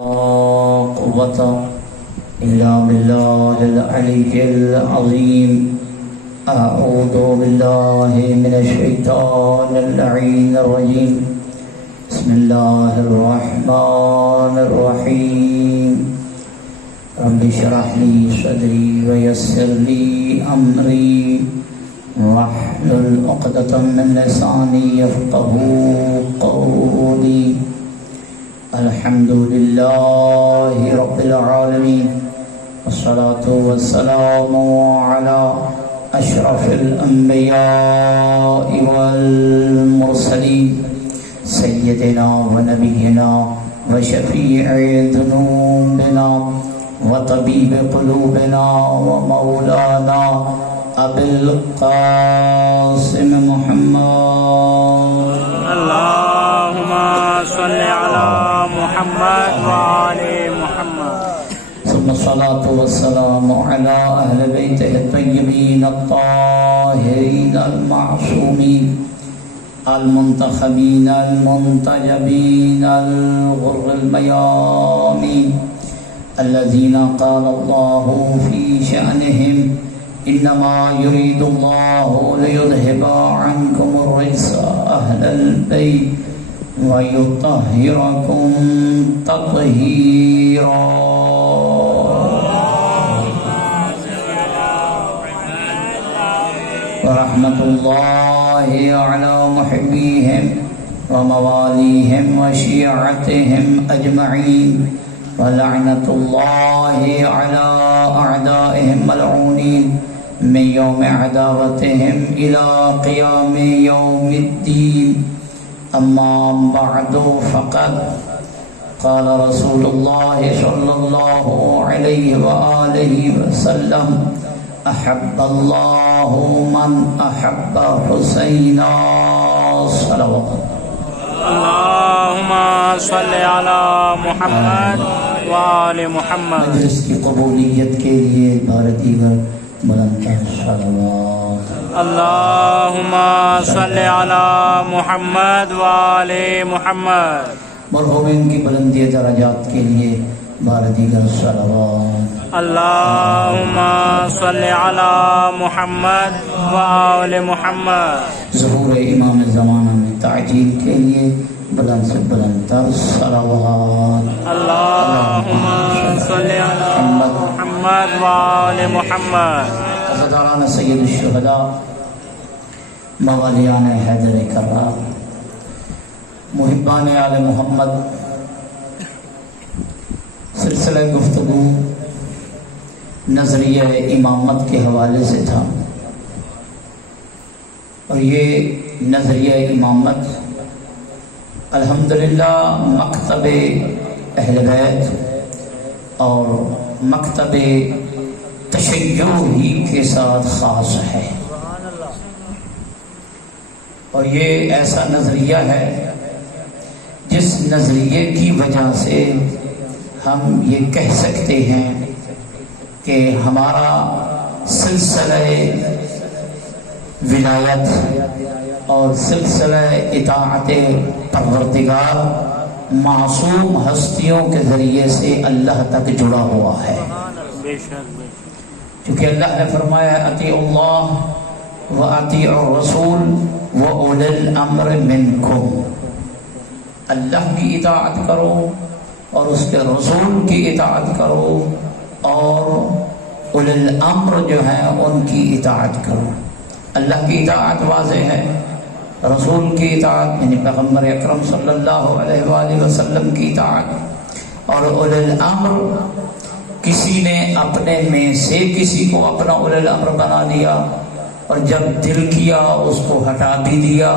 قوة إلا بالله العلي العظيم. أعوذ بالله من الشيطان اللعين الرجيم. بسم الله الرحمن الرحيم. رب اشرح لي صدري ويسر لي أمري واحلل عقدة من لساني يفقهوا قولي. الحمد لله رب العالمين، والصلاة والسلام على أشرف الأنبياء والمرسلين سيدنا ونبينا وشفيع ذنوبنا وطبيب قلوبنا ومولانا أبي القاسم محمد. اللهم صل على محمد وآل محمد. ثم الصلاة والسلام على أهل بيته الطيبين الطاهرين المعصومين المنتخبين المنتجبين الغر الميامين الذين قال الله في شأنهم إنما يريد الله ليذهب عنكم الرجس أهل البيت ويطهركم تطهيرا. ورحمة الله على محبيهم ومواليهم وشيعتهم أجمعين، ولعنة الله على أعدائهم ملعونين من يوم عداوتهم إلى قيام يوم الدين. أما بعد، فقد قال رسول الله صلى الله عليه وآله وسلم: أحب الله من أحب حسينا. صلوات اللهم صل على محمد وآل محمد. مجلس کی قبولیت کے لیے بار دیگر بلند صلوات. اللهم صل على محمد وآل محمد. مرحومین کی بلندی درجات کے لیے بار دیگر صلوات. اللهم صل على محمد وآل محمد. ظہور امام زمانہ میں تعجیل کے لیے بلند سے بلند تر صلوات. اللهم صل على محمد وآل محمد. عزاداران سید الشہداء، موالیان حیدر کرار، محبان آل محمد، سلسلہ گفتگو نظریہ امامت کے حوالے سے تھا، اور یہ نظریہ امامت الحمدللہ مکتب اہل بیت اور مکتب تشیع ہی کے ساتھ خاص ہے، اور یہ ایسا نظریہ ہے جس نظریے کی وجہ سے ہم یہ کہہ سکتے ہیں کہ ہمارا سلسلہ ولایت اور سلسلہ اطاعت پروردگار معصوم ہستیوں کے ذریعے سے اللہ تک جڑا ہوا ہے. کیونکہ اللہ نے فرمایا: اطیعوا اللہ و اطیعوا الرسول و اولی الامر منکم. اللہ کی اطاعت کرو اور اس کے رسول کی اطاعت کرو، اور اولی الامر جو ہیں ان کی اطاعت کرو. اللہ کی اطاعت واضح ہے، رسول کی اطاعت یعنی پیغمبر اکرم صلی اللہ علیہ وآلہ وسلم کی اطاعت، اور اولی الامر کسی نے اپنے میں سے کسی کو اپنا اولی الامر بنا لیا، اور جب دل کیا اس کو ہٹا بھی دیا.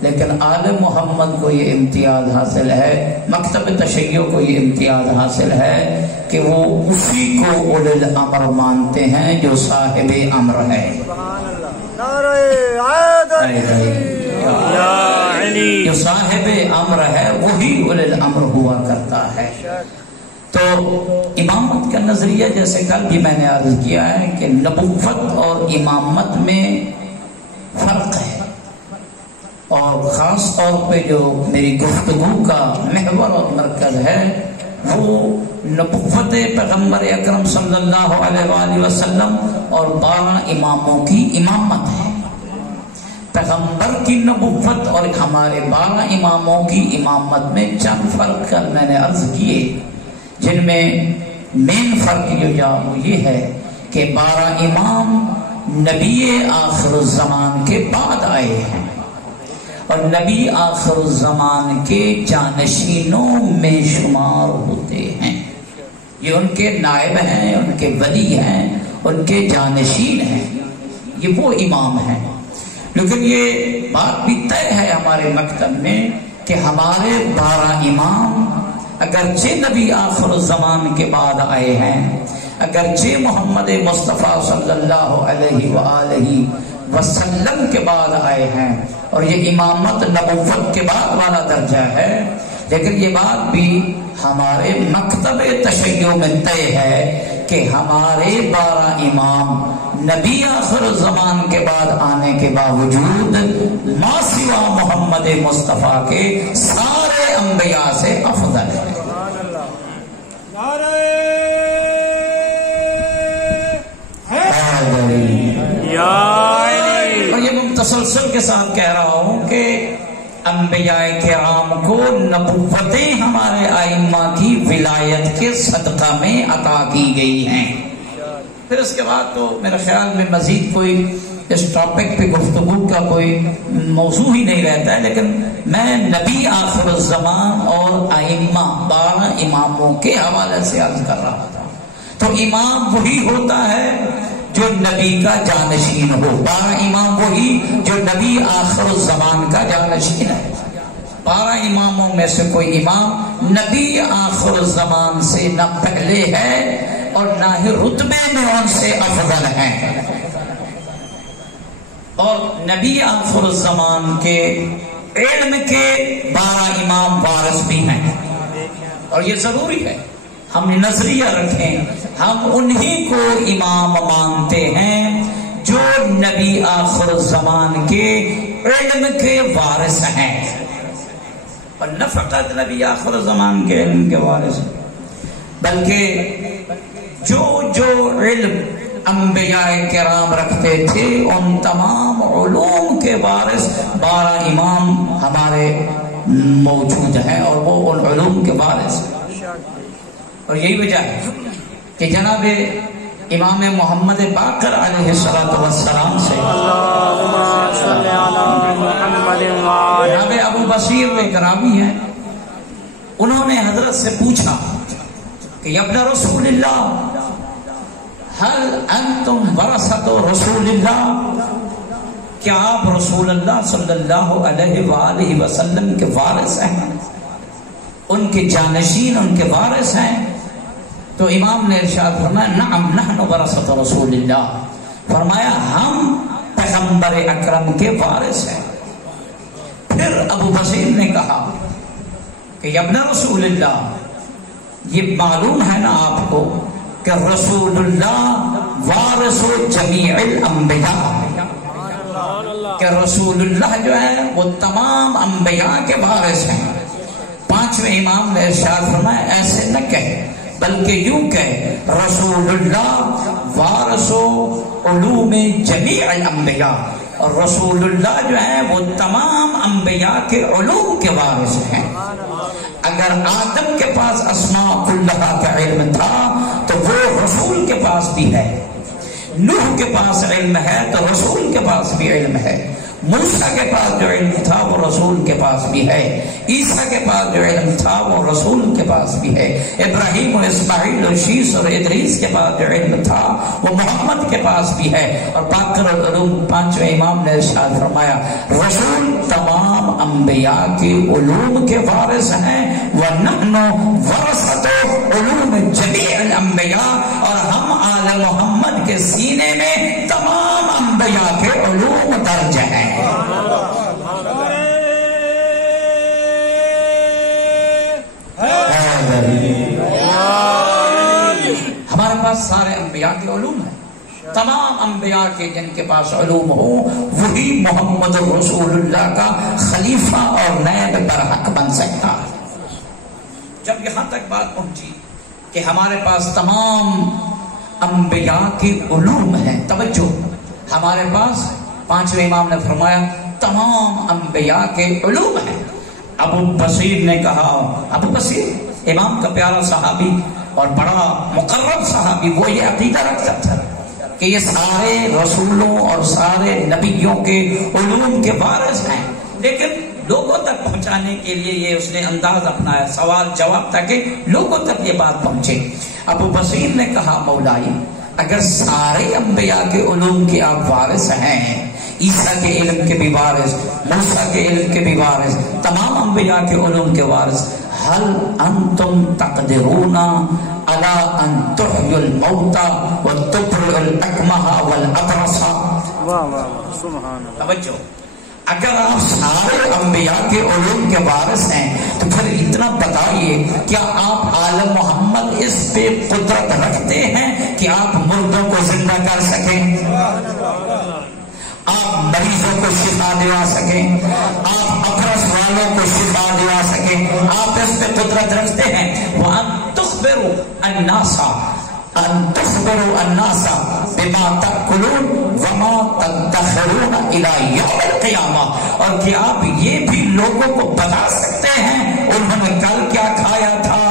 لیکن آل محمد کو یہ امتیاز حاصل ہے، مکتب تشیع کو یہ امتیاز حاصل ہے کہ وہ اسی کو اولی الامر مانتے ہیں جو صاحب امر ہے. جو صاحب امر ہے وہی اولی الامر ہوا کرتا ہے. تو امامت کا نظریہ جیسے کل بھی میں نے عرض کیا ہے کہ نبوت اور امامت میں فرق ہے، اور خاص طور پہ جو میری گفتگو کا محور اور مرکز ہے وہ نبوت پیغمبر اکرم صلی اللہ علیہ وآلہ وسلم اور 12 اماموں کی امامت ہے۔ پیغمبر کی نبوت اور ہمارے 12 اماموں کی امامت میں چند فرق میں نے عرض کیے، جن میں مین فرق یہ ہے کہ 12 امام نبی آخر الزمان کے بعد آئے ہیں اور نبی آخر الزمان کے جانشینوں میں شمار ہوتے ہیں۔ یہ ان کے نائب ہیں، ان کے ولی ہیں، ان کے جانشین ہیں، یہ وہ امام ہیں۔ لیکن یہ بات بھی طے ہے ہمارے مکتب میں کہ ہمارے 12 امام اگرچہ نبی آخر الزمان کے بعد آئے ہیں، اگرچہ محمد مصطفیٰ صلی اللہ علیہ وآلہ وسلم کے بعد آئے ہیں اور یہ امامت نبوت کے بعد والا درجہ ہے، لیکن یہ بات بھی ہمارے مکتب تشیع میں طے ہے کہ ہمارے 12 امام نبی آخر الزمان کے بعد آنے کے باوجود ما سوا محمد مصطفیٰ کے سارے انبیاء سے افضل ہے۔ اور یہ میں تسلسل کے ساتھ کہہ رہا ہوں کہ انبیاء کرام کو نبوتیں ہمارے ائمہ کی ولایت کے صدقہ میں عطا کی گئی ہیں۔ پھر اس کے بعد تو میرے خیال میں مزید کوئی اس ٹاپک پہ گفتگو کا کوئی موضوع ہی نہیں رہتا ہے، لیکن میں نبی آخر الزمان اور ائمہ 12 اماموں کے حوالے سے عرض کر رہا تھا۔ تو امام وہی ہوتا ہے جو نبی کا جانشین ہو، 12 امام وہی جو نبی آخر الزمان کا جانشین ہے۔ 12 اماموں میں سے کوئی امام نبی آخر الزمان سے نہ پہلے ہے اور نہ ہی رتبے میں ان سے افضل ہے، اور نبی آخر الزمان کے علم کے 12 امام وارث بھی ہیں، اور یہ ضروری ہے ہم نظریہ رکھیں، ہم انہی کو امام مانتے ہیں جو نبی آخر الزمان کے علم کے وارث ہیں، اور نہ فقط نبی آخر الزمان کے علم کے وارث بلکہ جو علم انبیاء کرام رکھتے تھے ان تمام علوم کے وارث 12 امام ہمارے موجود ہیں، اور وہ ان علوم کے وارث ہیں۔ اور یہی وجہ ہے کہ جناب امام محمد باقر علیہ السلام سے جناب ابو بصیر کرامی ہیں، انہوں نے حضرت سے پوچھا کہ ابن رسول اللہ هل انتم ورثۃ رسول اللہ، کیا آپ رسول اللہ صلی اللہ علیہ وآلہ وسلم کے وارث ہیں، ان کے جانشین، ان کے وارث ہیں؟ تو امام نے ارشاد فرمایا نعم نحن ورثۃ رسول اللہ، فرمایا ہم پیغمبر اکرم کے وارث ہیں۔ پھر ابو بصیر نے کہا کہ ابن رسول اللہ، یہ معلوم ہے نا آپ کو کہ رسول اللہ وارث جمیع الانبیاء، کہ رسول اللہ جو ہے وہ تمام انبیاء کے وارث ہیں۔ 5ویں امام نے ارشاد فرمایا ایسے نہ کہے بلکہ یوں کہے رسول اللہ وارث علوم جمیع الانبیاء، اور رسول اللہ جو ہے وہ تمام انبیاء کے علوم کے وارث ہیں۔ اگر آدم کے پاس اسماء کلھا کا علم تھا تو وہ رسول کے پاس بھی ہے، نوح کے پاس علم ہے تو رسول کے پاس بھی علم ہے، موسیٰ کے پاس جو علم تھا وہ رسول کے پاس بھی ہے، عیسیٰ کے پاس جو علم تھا وہ رسول کے پاس بھی ہے، ابراہیم اور اسماعیل اور شیس اور ادریس کے پاس جو علم تھا وہ محمد کے پاس بھی ہے۔ اور باقر العلوم 5ویں امام نے ارشاد فرمایا رسول تمام انبیاء کے علوم کے وارث ہیں، وَنَحْنُ وَرَثَةُ عُلُومِ جَمِيعِ الْأَنبِيَاء، اور ہم آل محمد کے سینے میں تمام انبیاء کے علوم درج ہیں۔ ہمارے پاس سارے انبیاء کے علوم ہیں، تمام انبیاء کے جن کے پاس علوم ہو وہی محمد رسول اللہ کا خلیفہ اور نائب برحق بن سکتا ہے۔ جب یہاں تک بات پہنچی کہ ہمارے پاس تمام انبیاء کے علوم ہیں، توجہ، ہمارے پاس پانچویں امام نے فرمایا تمام انبیاء کے علوم ہیں. ابو بصیر نے کہا، ابو بصیر امام کا پیارا صحابی اور بڑا مقرب صحابی، وہ یہ عقیدہ رکھتا تھا کہ یہ سارے رسولوں اور سارے نبیوں کے علوم کے وارث ہیں، لیکن لوگوں تک پہنچانے کے لیے یہ اس نے انداز اپنایا، سوال جواب تاکہ لوگوں تک یہ بات پہنچے. ابو بصیر نے کہا مولائی اگر سارے انبیاء کے علوم کے آپ وارث ہیں، عیسیٰ کے علم کے بھی وارث، موسیٰ کے علم کے بھی وارث، تمام انبیاء کے علوم کے وارث، هل انتم تقدرون على ان تحيوا الموتى وتبرئوا الاكمه والابرص؟ واہ واہ سبحان اللہ. توجہ، اگر آپ سارے انبیاء کے علوم کے وارث ہیں تو پھر اتنا بتائیے کیا آپ عالم محمد اس پہ قدرت رکھتے ہیں کہ آپ مردوں کو زندہ کر سکیں، آپ مریضوں کو شفا دلا سکیں، آپ ابرص والوں کو شفا دلا سکیں، آپ اس پہ قدرت رکھتے ہیں؟ وَأَن تُخْبِرُوا النَّاسَ بِمَا تَأْكُلُونَ وَمَا تَدَّخِرُونَ إِلَى يَوْمِ الْقِيَامَةِ، اور کہ آپ یہ بھی لوگوں کو بتا سکتے ہیں انہوں نے کل کیا کھایا تھا،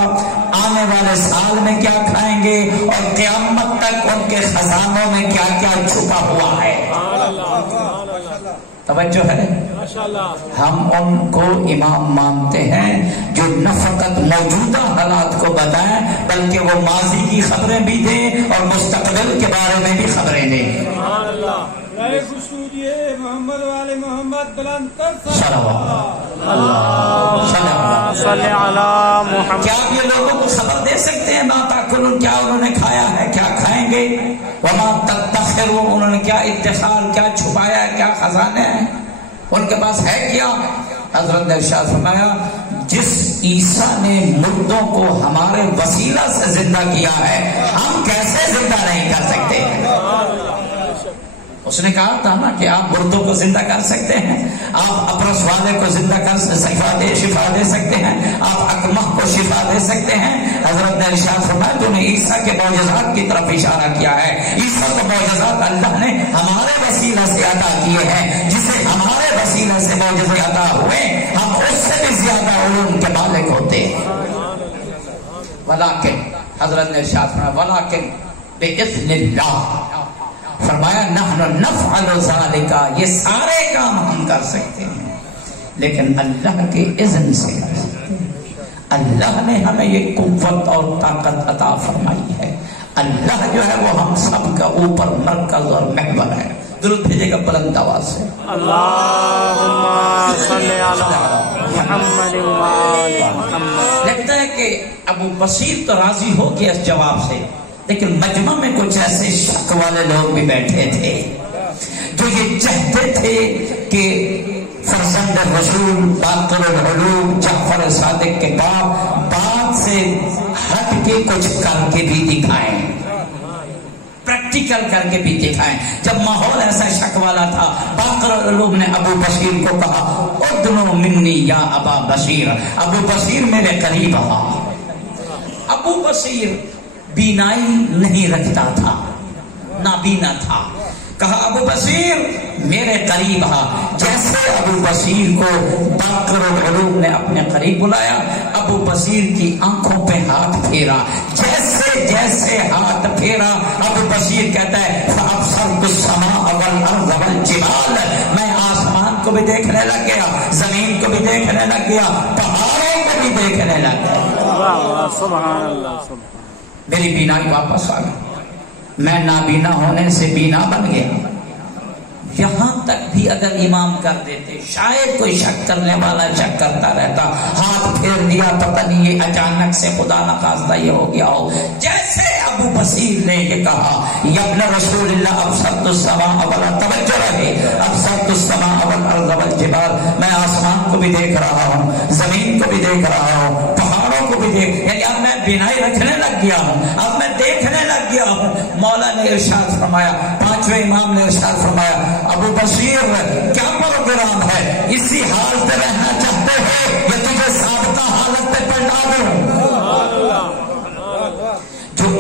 آنے والے سال میں کیا کھائیں گے، اور قیامت تک ان کے خزانوں میں کیا کیا چھپا ہوا ہے. توجہ ہے، ہم ان کو امام مانتے ہیں جو نہ فقط موجودہ حالات کو بتائیں بلکہ وہ ماضی کی خبریں بھی دیں اور مستقبل کے بارے میں بھی خبریں دیں. محمد والے محمد بلند صلی علی محمد. کیا آپ یہ لوگوں کو خبر دے سکتے ہیں ما تاکلون، کیا انہوں نے کھایا ہے، کیا کھائیں گے، وما تدخرون، انہوں نے کیا ادخار، کیا چھپایا ہے، کیا خزانے ہیں ان کے پاس ہے کیا؟ حضرت نے ارشاد فرمایا جس عیسیٰ نے مردوں کو ہمارے وسیلہ سے زندہ کیا ہے ہم کیسے زندہ نہیں کر سکتے؟ اس نے کہا تھا نا کہ آپ مردوں کو زندہ کر سکتے ہیں، آپ ابرص والے کو زندہ کر شفا دے سکتے ہیں، آپ اکمہ کو شفا دے سکتے ہیں. حضرت نے ارشاد فرمایا تو نے عیسیٰ کے معجزات کی طرف اشارہ کیا ہے. عیسیٰ کو معجزات اللہ نے ہمارے وسیلہ سے عطا کیے ہیں، جسے ہمارے وسیلہ سے معجزے عطا ہوئے ہم اس سے بھی زیادہ علوم کے مالک ہوتے ہیں. ولیکن حضرت نے ارشاد فرمایا ولیکن بإذن اللہ، فرمایا نحن نفعل ذالک، یہ سارے کام ہم کر سکتے ہیں لیکن اللہ کے اذن سے کر سکتے ہیں. اللہ نے ہمیں یہ قوت اور طاقت عطا فرمائی ہے. اللہ جو ہے وہ ہم سب کا اوپر مرکز اور محور ہے. درود بھیجے گا بلند آواز سے. اللہم صلی علی محمد وآل محمد. لگتا ہے کہ ابو بصیر تو راضی ہو گیا اس جواب سے، لیکن مجمع میں کچھ ایسے شک والے لوگ بھی بیٹھے تھے جو یہ چاہتے تھے کہ فرزند رسول باقر العلوم جعفر صادق کے بات سے ہٹ کے کچھ کر کے بھی دکھائیں، پریکٹیکل کر کے بھی دکھائیں. جب ماحول ایسا شک والا تھا باقر العلوم نے ابو بصیر کو کہا ادنو منی یا ابا بصیر، ابو بصیر میرے قریب آ. ابو بصیر بینائی نہیں رکھتا تھا، نابینا تھا. کہا ابو بصیر میرے قریب آ. جیسے ابو بصیر کو باقر العلوم نے اپنے قریب بلایا، ابو بصیر کی آنکھوں پہ ہاتھ پھیرا. جیسے جیسے ہاتھ پھیرا ابو بصیر کہتا ہے فَأَبْصَرْتُ السَّمَاءَ وَالْأَرْضَ وَالْجِبَالَ، میں آسمان کو بھی دیکھنے لگ گیا، زمین کو بھی دیکھنے لگ گیا، پہاڑوں کو بھی دیکھنے لگ گیا. سبحان اللہ. میری بینائی واپس آ گئی، میں نابینا ہونے سے بینا بن گیا. یہاں تک بھی اگر امام کر دیتے شاید کوئی شک کرنے والا شک کرتا رہتا، ہاتھ پھیر دیا پتہ نہیں یہ اچانک سے خدا نخواستہ یہ ہو گیا ہو. جیسے ابو بصیر نے یہ کہا یا ابن رسول اللہ ابصرت السماء والارض، توجہ رہے، ابصرت السماء والارض والجبال، میں آسمان کو بھی دیکھ رہا ہوں، زمین کو بھی دیکھ رہا ہوں، پہاڑوں کو بھی دیکھ، یعنی اب میں بینائی رکھنے لگ گیا ہوں، اب میں دیکھنے لگ گیا ہوں. مولا نے ارشاد فرمایا، پانچویں امام نے ارشاد فرمایا ابو بصیر کیا پروگرام ہے، اسی حال پہ رہنا چاہتے ہو یا تجھے ثابتہ حالت پہ پلٹا دوں؟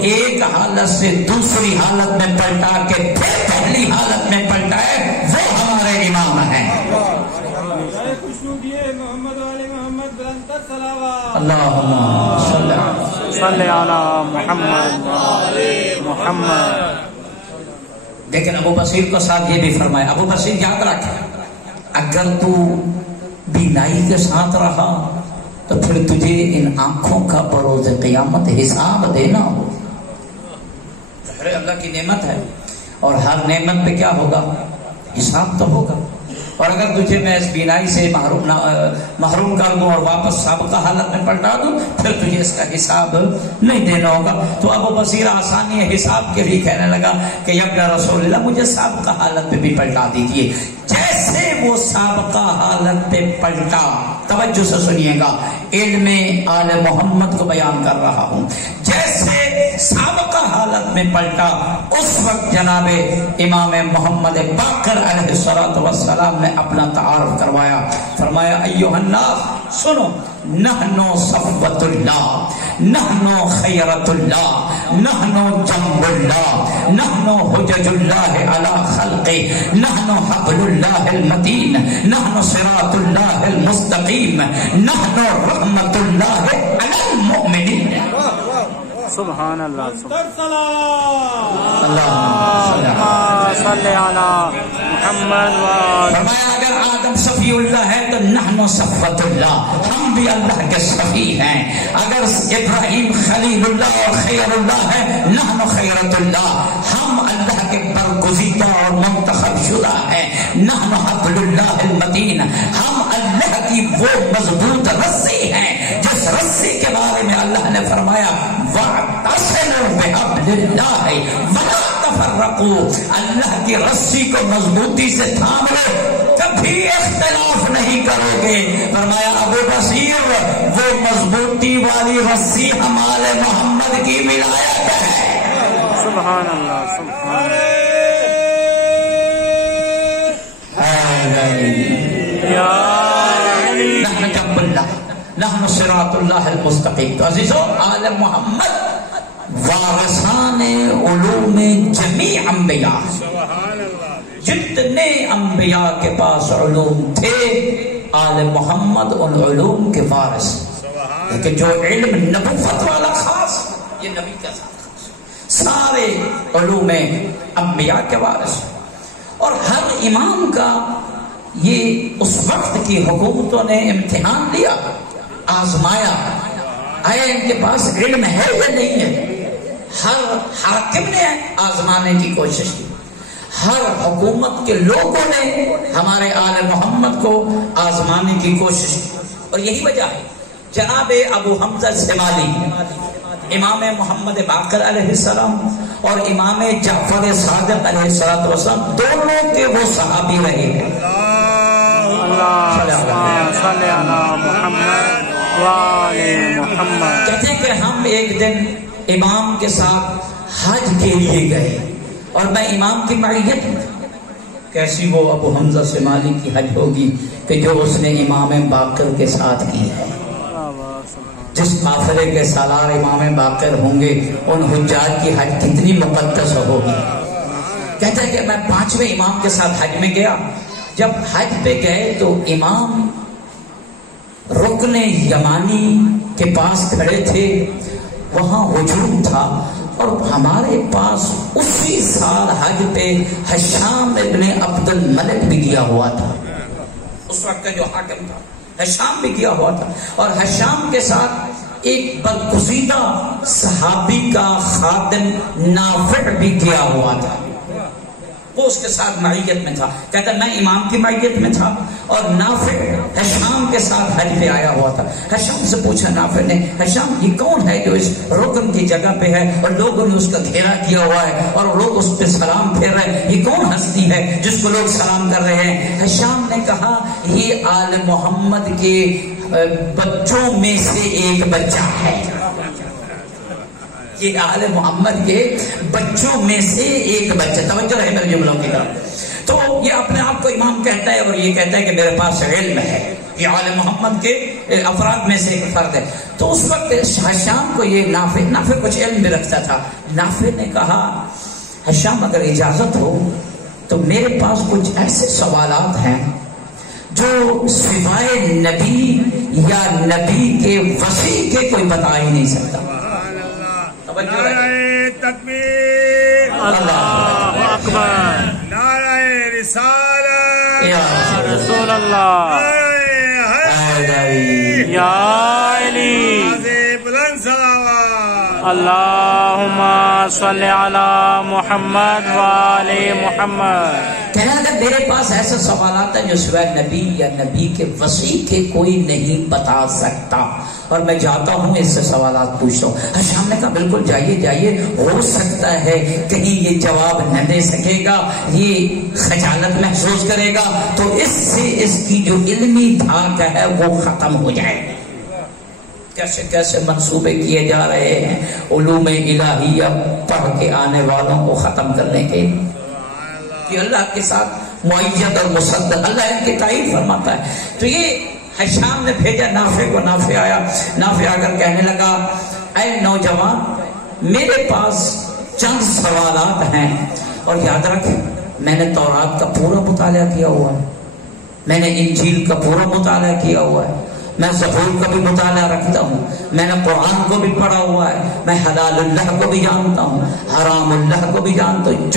ایک حالت سے دوسری حالت میں پلٹا کے پھر پہلی حالت میں پلٹائے وہ ہمارے امام ہیں. اللہم صلی علی محمد محمد. لیکن ابو بصیر کو ساتھ یہ بھی فرمایا، ابو بصیر یاد رکھ، اگر تو بینائی کے ساتھ رہا تو پھر تجھے ان آنکھوں کا بروز قیامت حساب دینا ہو. ارے اللہ کی نعمت ہے اور ہر نعمت پہ کیا ہوگا؟ حساب تو ہوگا. اور اگر تجھے میں اس بینائی سے محروم کر دوں اور واپس سابقہ حالت میں پلٹا دوں پھر تجھے اس کا حساب نہیں دینا ہوگا. تو ابو بصیر آسانی حساب کے بھی کہنے لگا کہ ابن رسول اللہ مجھے سابقہ حالت پہ بھی پلٹا دیجیے. جیسے وہ سابقہ حالت پہ پلٹا، توجہ سے سنیے گا، علم آل محمد کو بیان کر رہا ہوں، جیسے سابقہ حالت میں پلٹا اس وقت جناب امام محمد باقر علیہ السلام نے اپنا تعارف کروایا. فرمایا ایھا الناس سنو، نحنو صفوۃ اللہ، نحنو خیرۃ اللہ، نحنو جنب اللہ، نحنو حجج اللہ علی خلقہ، نحنو حبل اللہ المتین، نحنو صراط اللہ المستقیم، نحنو رحمت اللہ علی المؤمنین. سبحان اللہ. اللہ صلی علی محمد. فرمایا اگر آدم صفی اللہ ہے تو نحن صفوۃ اللہ، ہم بھی اللہ کے صفی ہیں. اگر ابراہیم خلیل اللہ اور خیر اللہ ہے، نحن خیرۃ اللہ، ہم اللہ کے برگزیدہ اور منتخب شدہ ہیں. نحن حبل اللہ المتین، ہم اللہ کی وہ مضبوط رسی ہیں جس رسی کے بارے میں اللہ نے فرمایا وَاعْتَصِمُوا بِحَبْلِ اللَّهِ وَلَا تَفَرَّقُوا، اللہ کی رسی کو مضبوطی سے تھام لو، کبھی اختلاف نہیں کرو گے. فرمایا ابو بصیر وہ مضبوطی والی رسی ہمارے محمد کی ولایت ہے. سبحان اللہ. سبحان نحن جنب اللہ، نحن صراط اللہ المستقیم. تو عزیزو، آل محمد وارثان علوم جمیع انبیاء، جتنے انبیاء کے پاس علوم تھے آل محمد ان علوم کے وارث. لیکن جو علم نبوت والا خاص، یہ نبی کا خاص، سارے علوم انبیاء کے وارث. اور ہر امام کا یہ اس وقت کی حکومتوں نے امتحان لیا، آزمایا، آیا ان کے پاس علم ہے یا نہیں ہے. ہر حاکم نے آزمانے کی کوشش کی، ہر حکومت کے لوگوں نے ہمارے آل محمد کو آزمانے کی کوشش کی. اور یہی وجہ ہے جناب ابو حمزہ شمالی، امام محمد باقر علیہ السلام اور امام جعفر صادق علیہ السلام دونوں کے وہ صحابی رہے ہیں. صلی علی محمد وعلی محمد. کہتے ہیں کہ ہم ایک دن امام کے ساتھ حج کے لیے گئے اور میں امام کی معیت میں. کیسی وہ ابو حمزہ شمالی کی حج ہوگی کہ جو اس نے امام باقر کے ساتھ کی ہے. جس قافلے کے سالار امام باقر ہوں گے ان حجاج کی حج کتنی مقدس ہوگی. کہتے ہیں کہ میں 5ویں امام کے ساتھ حج میں گیا. جب حج پہ گئے تو امام رکن یمانی کے پاس کھڑے تھے، وہاں ہجوم تھا اور ہمارے پاس اسی سال حج پہ ہشام ابن عبد الملک بھی گیا ہوا تھا. اس وقت کا جو حاکم تھا ہشام بھی گیا ہوا تھا، اور ہشام کے ساتھ ایک برگزیدہ صحابی کا خادم نافع بھی گیا ہوا تھا. وہ اس کے ساتھ معیت میں تھا. کہتا میں امام کی معیت میں تھا اور نافع ہشام کے ساتھ حج پہ آیا ہوا تھا. ہشام سے پوچھا نافع نے، ہشام یہ کون ہے جو اس رکن کی جگہ پہ ہے اور لوگوں نے اس کا گھیرا کیا ہوا ہے اور لوگ اس پہ سلام پھیر رہے ہیں، یہ کون ہستی ہے جس کو لوگ سلام کر رہے ہیں؟ ہشام نے کہا یہ آل محمد کے بچوں میں سے ایک بچہ ہے. یہ آل محمد کے بچوں میں سے ایک بچہ. توجہ رہے میرے جملوں کی طرف. تو یہ اپنے آپ کو امام کہتا ہے اور یہ کہتا ہے کہ میرے پاس علم ہے. یہ آل محمد کے افراد میں سے ایک فرد ہے. تو اس وقت ہشام کو یہ نافع کچھ علم بھی رکھتا تھا. نافع نے کہا ہشام اگر اجازت ہو تو میرے پاس کچھ ایسے سوالات ہیں جو سوائے نبی یا نبی کے وسیع کے کوئی بتا ہی نہیں سکتا. تکبیر، اللہ اکبر، نعرہ رسالت یا رسول اللہ، یا علی، بلند صلوات. اللہم صلی علی محمد وآل محمد. کہنے لگا میرے پاس ایسے سوالات ہیں جو سوائے نبی یا نبی کے وسیع کے کوئی نہیں بتا سکتا، اور میں جاتا ہوں اس سے سوالات پوچھتا ہوں. ہشام نے کہا بالکل جائیے، ہو سکتا ہے کہیں یہ جواب نہ دے سکے گا، یہ خجالت محسوس کرے گا، تو اس سے اس کی جو علمی دھاک ہے وہ ختم ہو جائے گی. کیسے منصوبے کیے جا رہے ہیں علوم الہیہ پڑھ کے آنے والوں کو ختم کرنے کے، کہ اللہ کے ساتھ معید اور مصدق، اللہ ان کی تعریف فرماتا ہے. تو یہ ہشام نے بھیجا نافع کو. نافع آیا، نافع آ کر کہنے لگا اے نوجوان میرے پاس چند سوالات ہیں، اور یاد رکھ میں نے تورات کا پورا مطالعہ کیا ہوا ہے، میں نے انجیل کا پورا مطالعہ کیا ہوا ہے، میں زبور کا بھی مطالعہ رکھتا ہوں، میں نے قرآن کو بھی پڑھا ہوا ہے، میں حلال اللہ کو بھی جانتا ہوں، حرام اللہ کو بھی جانتا ہوں،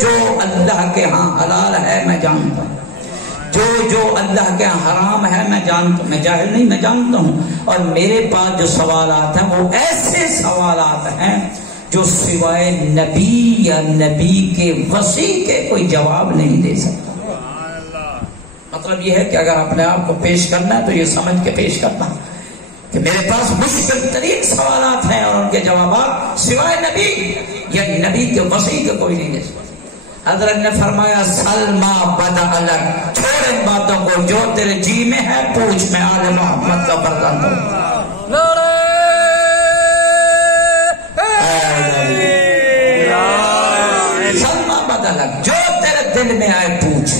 جو اللہ کے ہاں حلال ہے میں جانتا ہوں، جو اللہ کے ہاں حرام ہے میں جانتا ہوں، میں جاہل نہیں، میں جانتا ہوں. اور میرے پاس جو سوالات ہیں وہ ایسے سوالات ہیں جو سوائے نبی یا نبی کے وسیع کے کوئی جواب نہیں دے سکتا. مطلب یہ ہے کہ اگر اپنے آپ کو پیش کرنا ہے تو یہ سمجھ کے پیش کرنا کہ میرے پاس مشکل ترین سوالات ہیں اور ان کے جوابات سوائے نبی یا نبی کے وسیع کے کوئی نہیں دے سکتا. حضرت نے فرمایا سلما بدا الگ، چھوڑ ان باتوں کو، جو تیرے جی میں ہے پوچھ، میں آل محمد کا برتن ہوں. سلما بدا الگ، جو تیرے دل میں آئے پوچھ.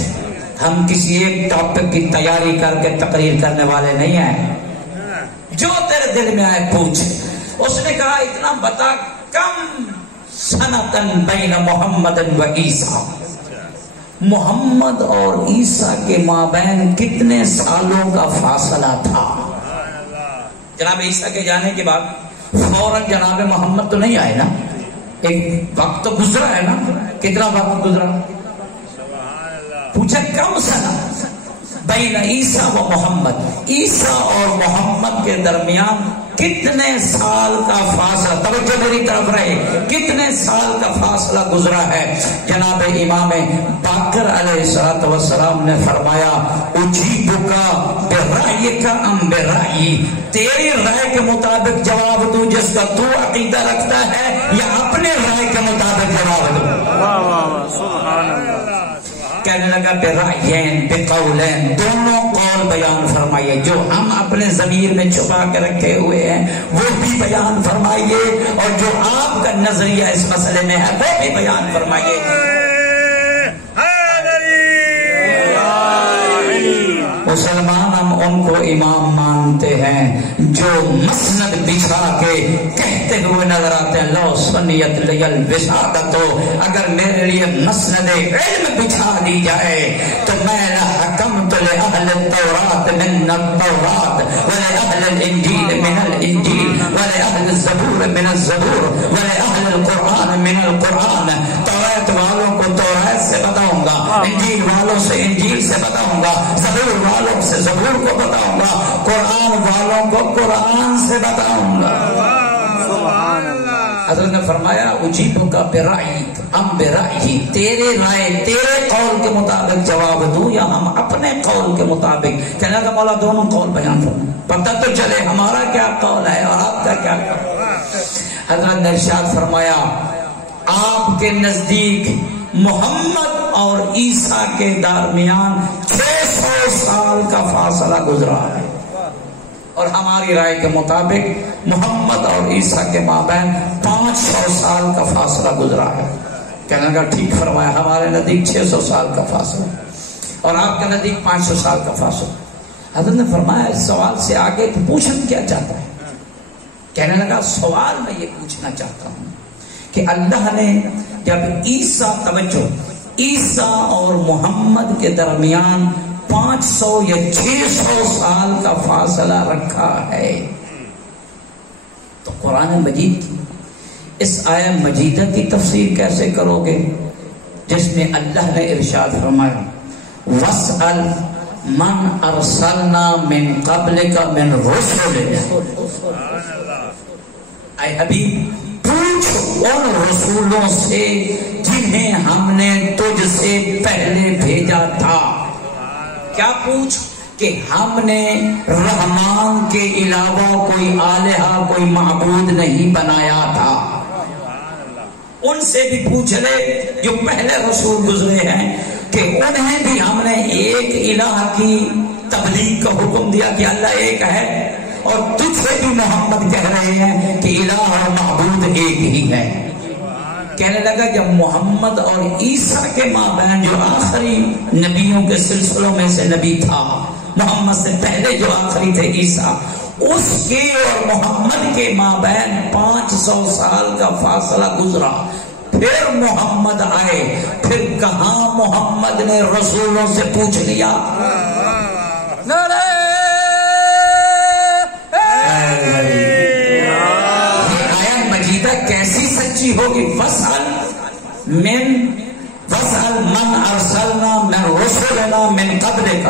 ہم کسی ایک ٹاپک کی تیاری کر کے تقریر کرنے والے نہیں ہیں، جو تیرے دل میں آئے پوچھ. اس نے کہا اتنا بتا کم سنتن بین محمد و عیسیٰ، محمد اور عیسیٰ کے مابین کتنے سالوں کا فاصلہ تھا. جناب عیسیٰ کے جانے کے بعد فوراً جناب محمد تو نہیں آئے نا، ایک وقت تو گزرا ہے نا. کتنا وقت گزرا؟ پوچھا کم سنہ بین عیسیٰ و محمد، عیسیٰ اور محمد کے درمیان کتنے سال کا فاصلہ، توجہ میری طرف رہے، کتنے سال کا فاصلہ گزرا ہے. جناب امام باقر علیہ السلام نے فرمایا اجیبک برأیک ام برأیی، تیری رائے کے مطابق جواب دوں جس کا تو عقیدہ رکھتا ہے، یا اپنے رائے کے مطابق جواب دوں. سبحان اللہ. کہنے لگا برائین بقولین، دونوں قول بیان فرمائیے، جو ہم اپنے ضمیر میں چھپا کے رکھے ہوئے ہیں وہ بھی بیان فرمائیے، اور جو آپ کا نظریہ اس مسئلے میں ہے وہ بھی بیان فرمائیے. مسلمان ہم ان کو امام مانتے ہیں جو مسند بچھا کے کہتے ہوئے نظر آتے ہیں لو سنیت لیل وسادتو، اگر میرے لیے مسند علم بچھا دی جائے تو میں لحکمت لأہل التورات من التورات ولأہل الانجیل من الانجیل ولأہل الزبور من الزبور ولأہل القرآن من القرآن. تورات والوں کو تورات سے بتاؤں گا، انجیل والوں سے انجیل سے بتاؤں گا، زبور والوں سے زبور کو بتاؤں گا، قرآن والوں کو قرآن سے بتاؤں گا. حضرت نے فرمایا اجیبک برأیک ام برأیی، تیرے رائے تیرے قول کے مطابق جواب دوں یا ہم اپنے قول کے مطابق. کہنے لگا مولا دونوں قول بیان کروں، پتہ تو چلے ہمارا کیا قول ہے اور آپ کا کیا قول. حضرت نے ارشاد فرمایا آپ کے نزدیک محمد اور عیسیٰ کے درمیان 600 سال کا فاصلہ گزرا ہے، اور ہماری رائے کے مطابق محمد اور عیسیٰ کے مابین 500 سال کا فاصلہ گزرا ہے. کہنے لگا ٹھیک فرمایا، ہمارے نزدیک 600 سال کا فاصلہ اور آپ کے نزدیک 500 سال کا فاصلہ. حضرت نے فرمایا اس سوال سے آگے تو پوچھنا کیا چاہتا ہے. کہنے لگا سوال میں یہ پوچھنا چاہتا ہوں کہ اللہ نے جب عیسیٰ اور محمد کے درمیان 500 یا 600 سال کا فاصلہ رکھا ہے، تو قرآن مجید کی اس آیہ مجیدہ کی تفسیر کیسے کرو گے جس میں اللہ نے ارشاد فرمایا وَاسْأَلْ مَنْ أَرْسَلْنَا مِنْ قَبْلِكَ مِنْ رُسُلِنَا، اے حبیب پوچھ ان رسولوں سے جنہیں ہم نے تجھ سے پہلے بھیجا تھا. کیا پوچھ؟ کہ ہم نے رحمان کے علاوہ کوئی الہ کوئی معبود نہیں بنایا تھا. ان سے بھی پوچھ لے جو پہلے رسول گزرے ہیں کہ انہیں بھی ہم نے ایک الہ کی تبلیغ کا حکم دیا کہ اللہ ایک ہے، اور تجھ سے بھی محمد کہہ رہے ہیں کہ الہ اور معبود ایک ہی ہے. کہنے لگا جب محمد اور عیسیٰ کے مابین جو آخری نبیوں کے سلسلوں میں سے نبی تھا، محمد سے پہلے جو آخری تھے عیسیٰ، اس کے اور محمد کے مابین 500 سال کا فاصلہ گزرا. پھر محمد آئے، پھر کہاں محمد نے رسولوں سے پوچھ لیا؟ آیت مجیدہ کیسی سچی ہوگی؟ وَاسْأَلْ مَنْ أَرْسَلْنَا مِنْ رُسُلِنَا مِنْ قَبْلِكَ،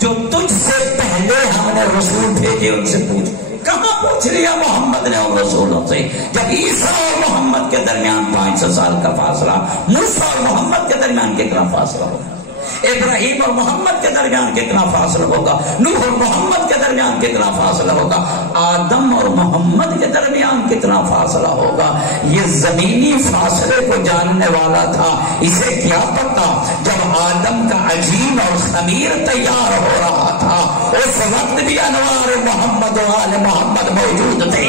جو تجھ سے پہلے ہم نے رسول بھیجے ان سے پوچھ. کہاں پوچھ لیا محمد نے ان رسولوں سے جب عیسیٰ اور محمد کے درمیان 500 سال کا فاصلہ؟ موسیٰ اور محمد کے درمیان کتنا فاصلہ ہوگا؟ ابراہیم اور محمد کے درمیان کتنا فاصلہ ہوگا؟ نوح اور محمد کے درمیان کتنا فاصلہ ہوگا؟ آدم اور محمد کے درمیان کتنا فاصلہ ہوگا؟ یہ زمینی فاصلے کو جاننے والا تھا. اسے کیا پتا جب آدم کا عجین اور خمیر تیار ہو رہا تھا اس وقت بھی انوار محمد و آل محمد موجود تھے.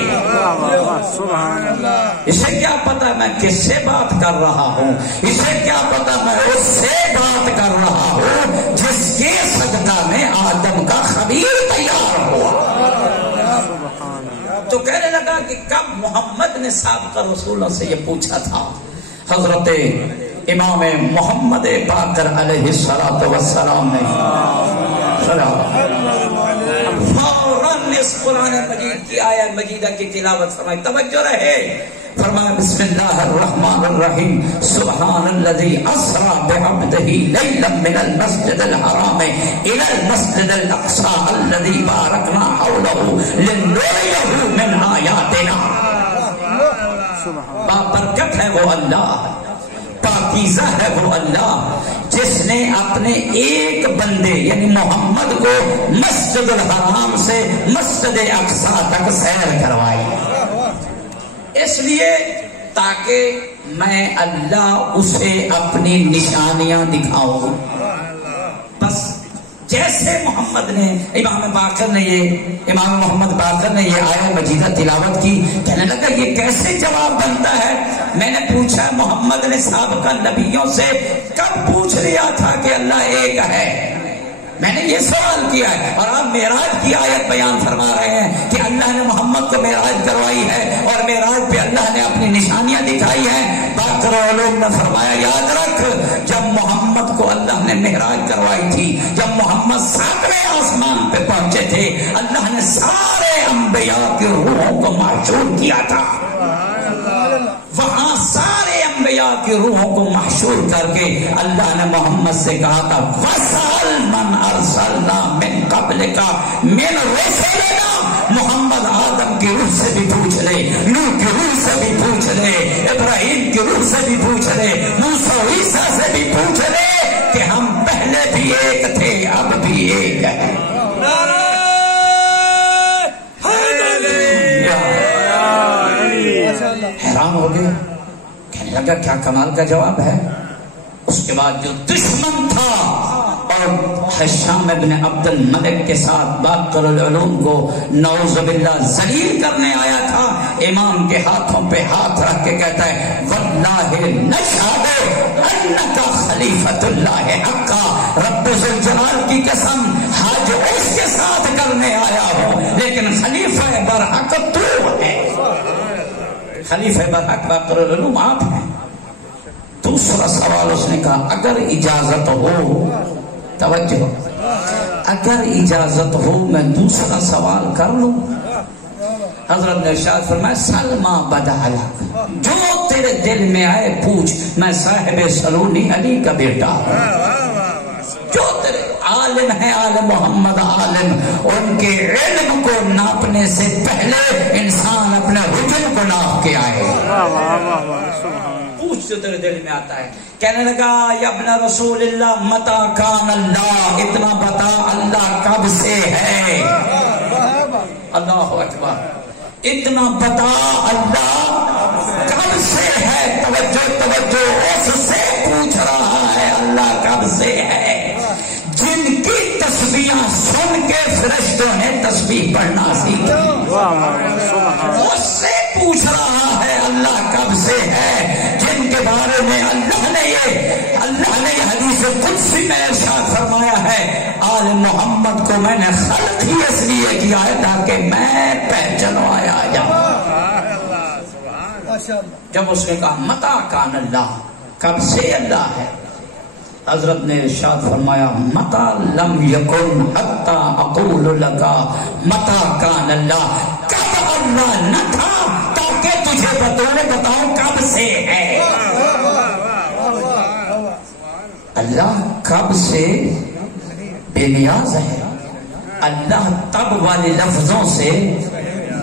اسے کیا پتا میں کس سے بات کر رہا ہوں؟ اسے کیا پتا میں اس سے بات کر رہا ہوں جس کے سجدہ میں آدم کا خمیر تیار ہوا. تو کہنے لگا کہ کب محمد نے سابقہ رسولوں سے یہ پوچھا تھا؟ حضرت امام محمد باقر علیہ السلام نے فوراً اس قرآن مجید کی آیت مجیدہ کی تلاوت فرمائی. توجہ رہے، فرمایا بسم اللہ الرحمن الرحیم سبحان الذی اسری بعبدہ لیلا من المسجد الحرام الی المسجد الاقصی الذی بارکنا حولہ لنریہ من آیاتنا. بابرکت ہے وہ اللہ، پاکیزہ ہے وہ اللہ جس نے اپنے ایک بندے یعنی محمد کو مسجد الحرام سے مسجد اقصی تک سیر کروائی، اس لیے تاکہ میں اللہ اسے اپنی نشانیاں دکھاؤں. بس جیسے محمد نے امام محمد باقر نے یہ آیت مجیدہ تلاوت کی، کہنے لگا یہ کیسے جواب بنتا ہے؟ میں نے پوچھا محمد نے سابقہ نبیوں سے کب پوچھ لیا تھا کہ اللہ ایک ہے؟ میں نے یہ سوال کیا ہے، اور آپ معراج کی آیت بیان فرما رہے ہیں کہ اللہ نے محمد کو معراج کروائی ہے اور معراج پہ اللہ نے اپنی نشانیاں دکھائی ہیں. باقر علوم نے فرمایا یاد رکھ، جب محمد کو اللہ نے معراج کروائی تھی، جب محمد 7ویں آسمان پہ پہنچے تھے، اللہ نے سارے انبیاء کی روحوں کو محشور کیا تھا. وہاں سارے انبیاء کی روحوں کو محشور کر کے اللہ نے محمد سے کہا تھا وَاسْأَلْ مَنْ أَرْسَلْنَا مِنْ قَبْلِكَ مِنْ رُسُلِنَا. محمد آدم کی روح سے بھی پوچھ لے، نوح کی روح سے بھی پوچھ لے، ابراہیم کی روح سے بھی پوچھ لے، موسیٰ عیسیٰ سے بھی پوچھ لے کہ ہم پہلے بھی ایک تھے اب بھی ایک ہے. حیران ہو گیا، کہنے لگا کیا کمال کا جواب ہے. اس کے بعد جو دشمن تھا اور ہشام ابن عبد الملک کے ساتھ باقر العلوم کو نعوذ باللہ ذلیل کرنے آیا تھا، امام کے ہاتھوں پہ ہاتھ رکھ کے کہتا ہے واللہ نشہد انک خلیفۃ اللہ حقا. رب ذوالجلال کی قسم حج اس کے ساتھ کرنے آیا ہوں لیکن خلیفہ برحق تو ہے. خلیفہ برحق باقر العلوم آپ ہیں. دوسرا سوال اس نے کہا اگر اجازت ہو، توجہ، اگر اجازت ہو میں دوسرا سوال کر لوں؟ حضرت نے ارشاد فرمایا سلما بدالک، جو تیرے دل میں آئے پوچھ، میں صاحب سلونی علی کا بیٹا جو تیرے عالم ہے، عالم محمد عالم، ان کے علم کو ناپنے سے پہلے انسان اپنے حجم کو ناپ کے آئے. پوچھ جو تیرے دل میں آتا ہے. کہنے لگا یا ابن رسول اللہ متا کان اللہ، اتنا بتا اللہ کب سے ہے. اللہ اکبر، اتنا بتا اللہ کب سے ہے. توجہ توجہ، اس سے پوچھ رہا ہے اللہ کب سے ہے. جن کی تسبیحاں سن کے فرشتوں نے تسبیح پڑھنا سیکھی، اس سے پوچھ رہا ہے اللہ کب سے ہے. جن کے بارے میں اللہ نے حدیث قدسی میں ارشاد فرمایا ہے آل محمد کو میں نے خلق ہی اس لیے کیا ہے تاکہ میں پہچنوایا جاؤں. جب اس نے کہا متا کان اللہ، کب سے اللہ ہے، حضرت نے ارشاد فرمایا متا لم یکن حتی اقول لکا متا کان اللہ، کب اللہ نہ تھا تاکہ تجھے بتاؤں کب سے ہے. اللہ کب سے بے نیاز ہے. اللہ تب والے لفظوں سے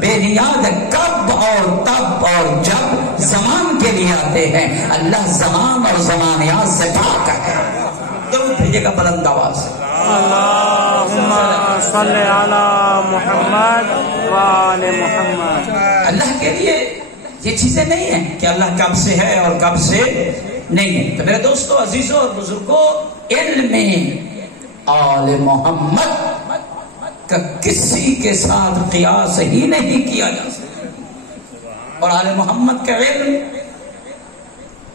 بے نیاز ہے. کب اور تب اور جب زمان کے لیے آتے ہیں. اللہ زمان اور زمانیات سے پاک ہے. درود بھیجے گا بلند آواز سے. اللہم صلی علی محمد وآل محمد. اللہ کے لیے یہ چیزیں نہیں ہیں کہ اللہ کب سے ہے اور کب سے نہیں ہے. تو میرے دوستو عزیزوں اور بزرگوں، علم آل محمد کا کسی کے ساتھ قیاس ہی نہیں کیا جا سکتا. اور آل محمد کا علم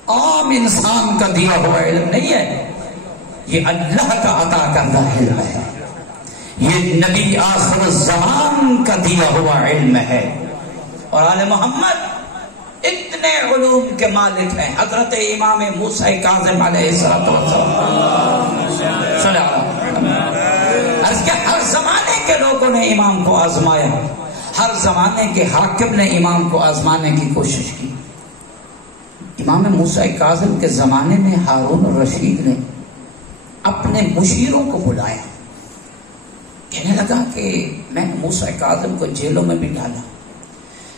عام انسان کا دیا ہوا علم نہیں ہے، یہ اللہ کا عطا کردہ علم ہے. یہ نبی آخر الزمان کا دیا ہوا علم ہے. اور آل محمد اتنے علوم کے مالک ہیں. حضرت امام موسیٰ کاظم علیہ السلام ہر زمانے کے لوگوں نے امام کو آزمایا، ہر زمانے کے حاکم نے امام کو آزمانے کی کوشش کی. امام موسیٰ کاظم کے زمانے میں ہارون الرشید نے اپنے مشیروں کو بلایا. کہنے لگا کہ میں نے موسیٰ کاظم کو جیلوں میں بھی ڈالا،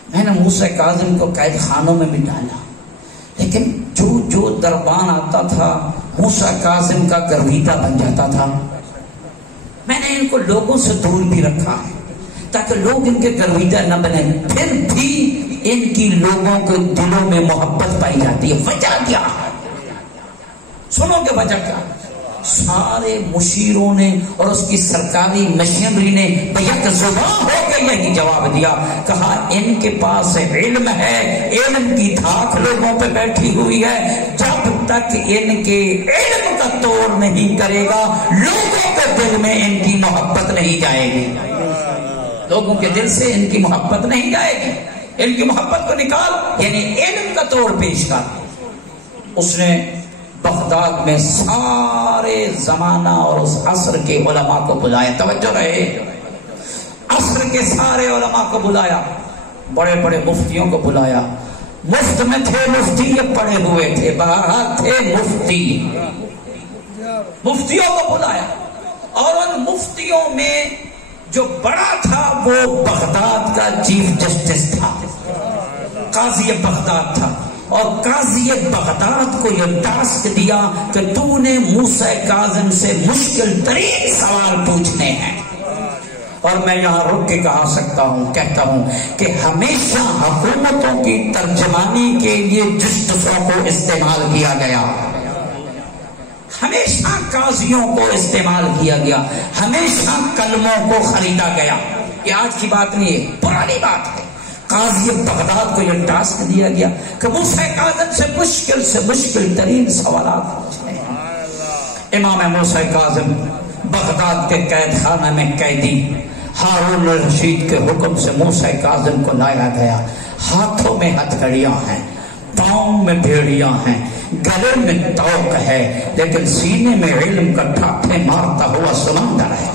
میں نے موسیٰ کاظم کو قید خانوں میں بھی ڈالا، لیکن جو دربان آتا تھا موسیٰ کاظم کا گرویدہ بن جاتا تھا. میں نے ان کو لوگوں سے دور بھی رکھا ہے تاکہ لوگ ان کے گرویدہ نہ بنے. پھر بھی ان کی لوگوں کے دلوں میں محبت پائی جاتی ہے. وجہ کیا ہے؟ سنو کہ وجہ کیا ہے. سارے مشیروں نے اور اس کی سرکاری مشینری نے بیک زبان ہو کے یہی جواب دیا. کہا ان کے پاس علم ہے، علم کی دھاک لوگوں پہ بیٹھی ہوئی ہے. جب تک ان کے علم کا توڑ نہیں کرے گا لوگوں کے دل میں ان کی محبت نہیں جائے گی. لوگوں کے دل سے ان کی محبت نہیں جائے گی. ان کی محبت کو نکال، یعنی علم کا توڑ پیش کر. اس نے بغداد میں سارے زمانہ اور اس عصر کے علماء کو بلایا. توجہ رہے، عصر کے سارے علماء کو بلایا، بڑے بڑے مفتیوں کو بلایا. مفت میں تھے مفتی، یہ پڑے ہوئے تھے، بہرحال تھے مفتی. مفتیوں کو بلایا اور ان مفتیوں میں جو بڑا تھا وہ بغداد کا چیف جسٹس تھا، قاضی بغداد تھا. اور قاضی بغداد کو یہ ٹاسک دیا کہ تو نے موسیٰ کاظم سے مشکل ترین سوال پوچھنے ہیں. اور میں یہاں رک کے کہتا ہوں کہ ہمیشہ حکومتوں کی ترجمانی کے لیے جسٹسوں کو استعمال کیا گیا، ہمیشہ قاضیوں کو استعمال کیا گیا، ہمیشہ کلموں کو خریدا گیا. یہ آج کی بات نہیں ہے، پرانی بات ہے. قاضی بغداد کو یہ ٹاسک دیا گیا کہ موسیٰ کاظم سے مشکل ترین سوالات پوچھنے ہیں. امام موسیٰ کاظم بغداد کے قید خانہ میں قیدی. ہارون الرشید کے حکم سے موسیٰ کاظم کو لایا گیا. ہاتھوں میں ہتھکڑیاں ہیں، پاؤں میں بھیڑیاں ہیں، گلے میں توق ہے، لیکن سینے میں علم کا ٹھاٹھے مارتا ہوا سمندر ہے۔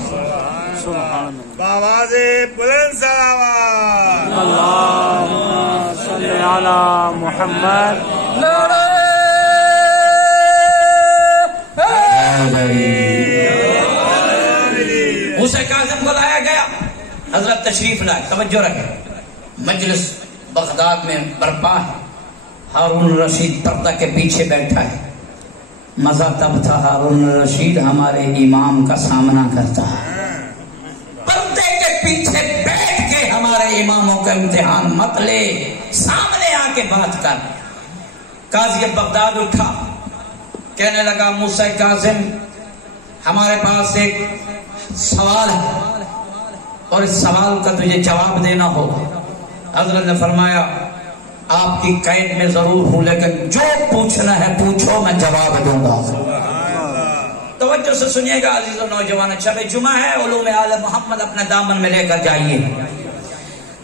بآواز بلند صلوات۔ اللهم صل على محمد۔ موسیٰ کاظم کو لایا گیا، حضرت تشریف لائے، توجہ رکھیں، مجلس بغداد میں برپا ہے، ہارون رشید پردہ کے پیچھے بیٹھا ہے۔ مزہ تب تھا ہارون رشید ہمارے امام کا سامنا کرتا ہے، پردے کے پیچھے بیٹھ کے ہمارے اماموں کا امتحان مت لے، سامنے آ کے بات کر۔ قاضی بغداد اٹھا، کہنے لگا موسیٰ کاظم ہمارے پاس ایک سوال ہے اور اس سوال کا تجھے جواب دینا ہوگا۔ حضرت نے فرمایا آپ کی قید میں ضرور ہوں، لیکن جو پوچھنا ہے پوچھو، میں جواب دوں گا۔ توجہ سے سنیے گا عزیز و نوجوان، شب جمعہ ہے، علوم آل محمد اپنے دامن میں لے کر جائیے۔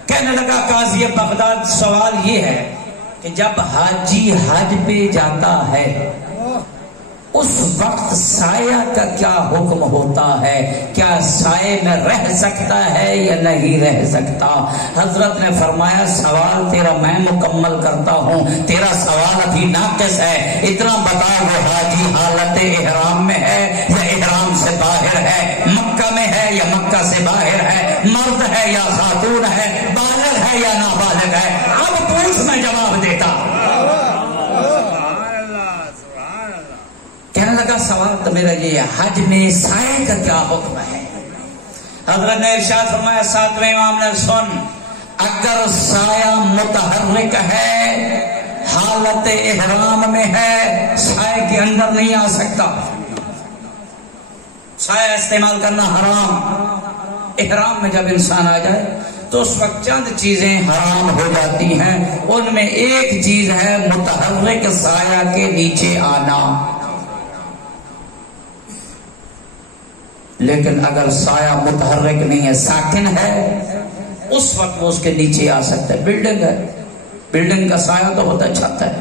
کہنے لگا قاضی بغداد سوال یہ ہے کہ جب حاجی حج پہ جاتا ہے اس وقت سایہ کا کیا حکم ہوتا ہے؟ کیا سائے میں رہ سکتا ہے یا نہیں رہ سکتا؟ حضرت نے فرمایا سوال تیرا میں مکمل کرتا ہوں، تیرا سوال ابھی ناقص ہے، اتنا بتا وہ حاجی حالت احرام میں ہے یا احرام سے باہر ہے، مکہ میں ہے یا مکہ سے باہر ہے، مرد ہے یا خاتون ہے، بالغ ہے یا نابالغ ہے؟ اب پوچھ، میں جواب دیتا۔ کہنے لگا سوال تو میرا یہ ہے، حج میں سائے کا کیا حکم ہے؟ حضرت نے ارشاد فرمایا، ساتویں امام نے سن، اگر سایہ متحرک ہے، حالت احرام میں ہے، سائے کے اندر نہیں آ سکتا، سایہ استعمال کرنا حرام۔ احرام میں جب انسان آ جائے تو اس وقت چند چیزیں حرام ہو جاتی ہیں، ان میں ایک چیز ہے متحرک سایہ کے نیچے آنا۔ لیکن اگر سایہ متحرک نہیں ہے، ساکن ہے، اس وقت وہ اس کے نیچے آ سکتا ہے۔ بلڈنگ ہے، بلڈنگ کا سایہ تو ہوتا ہے چھت ہے،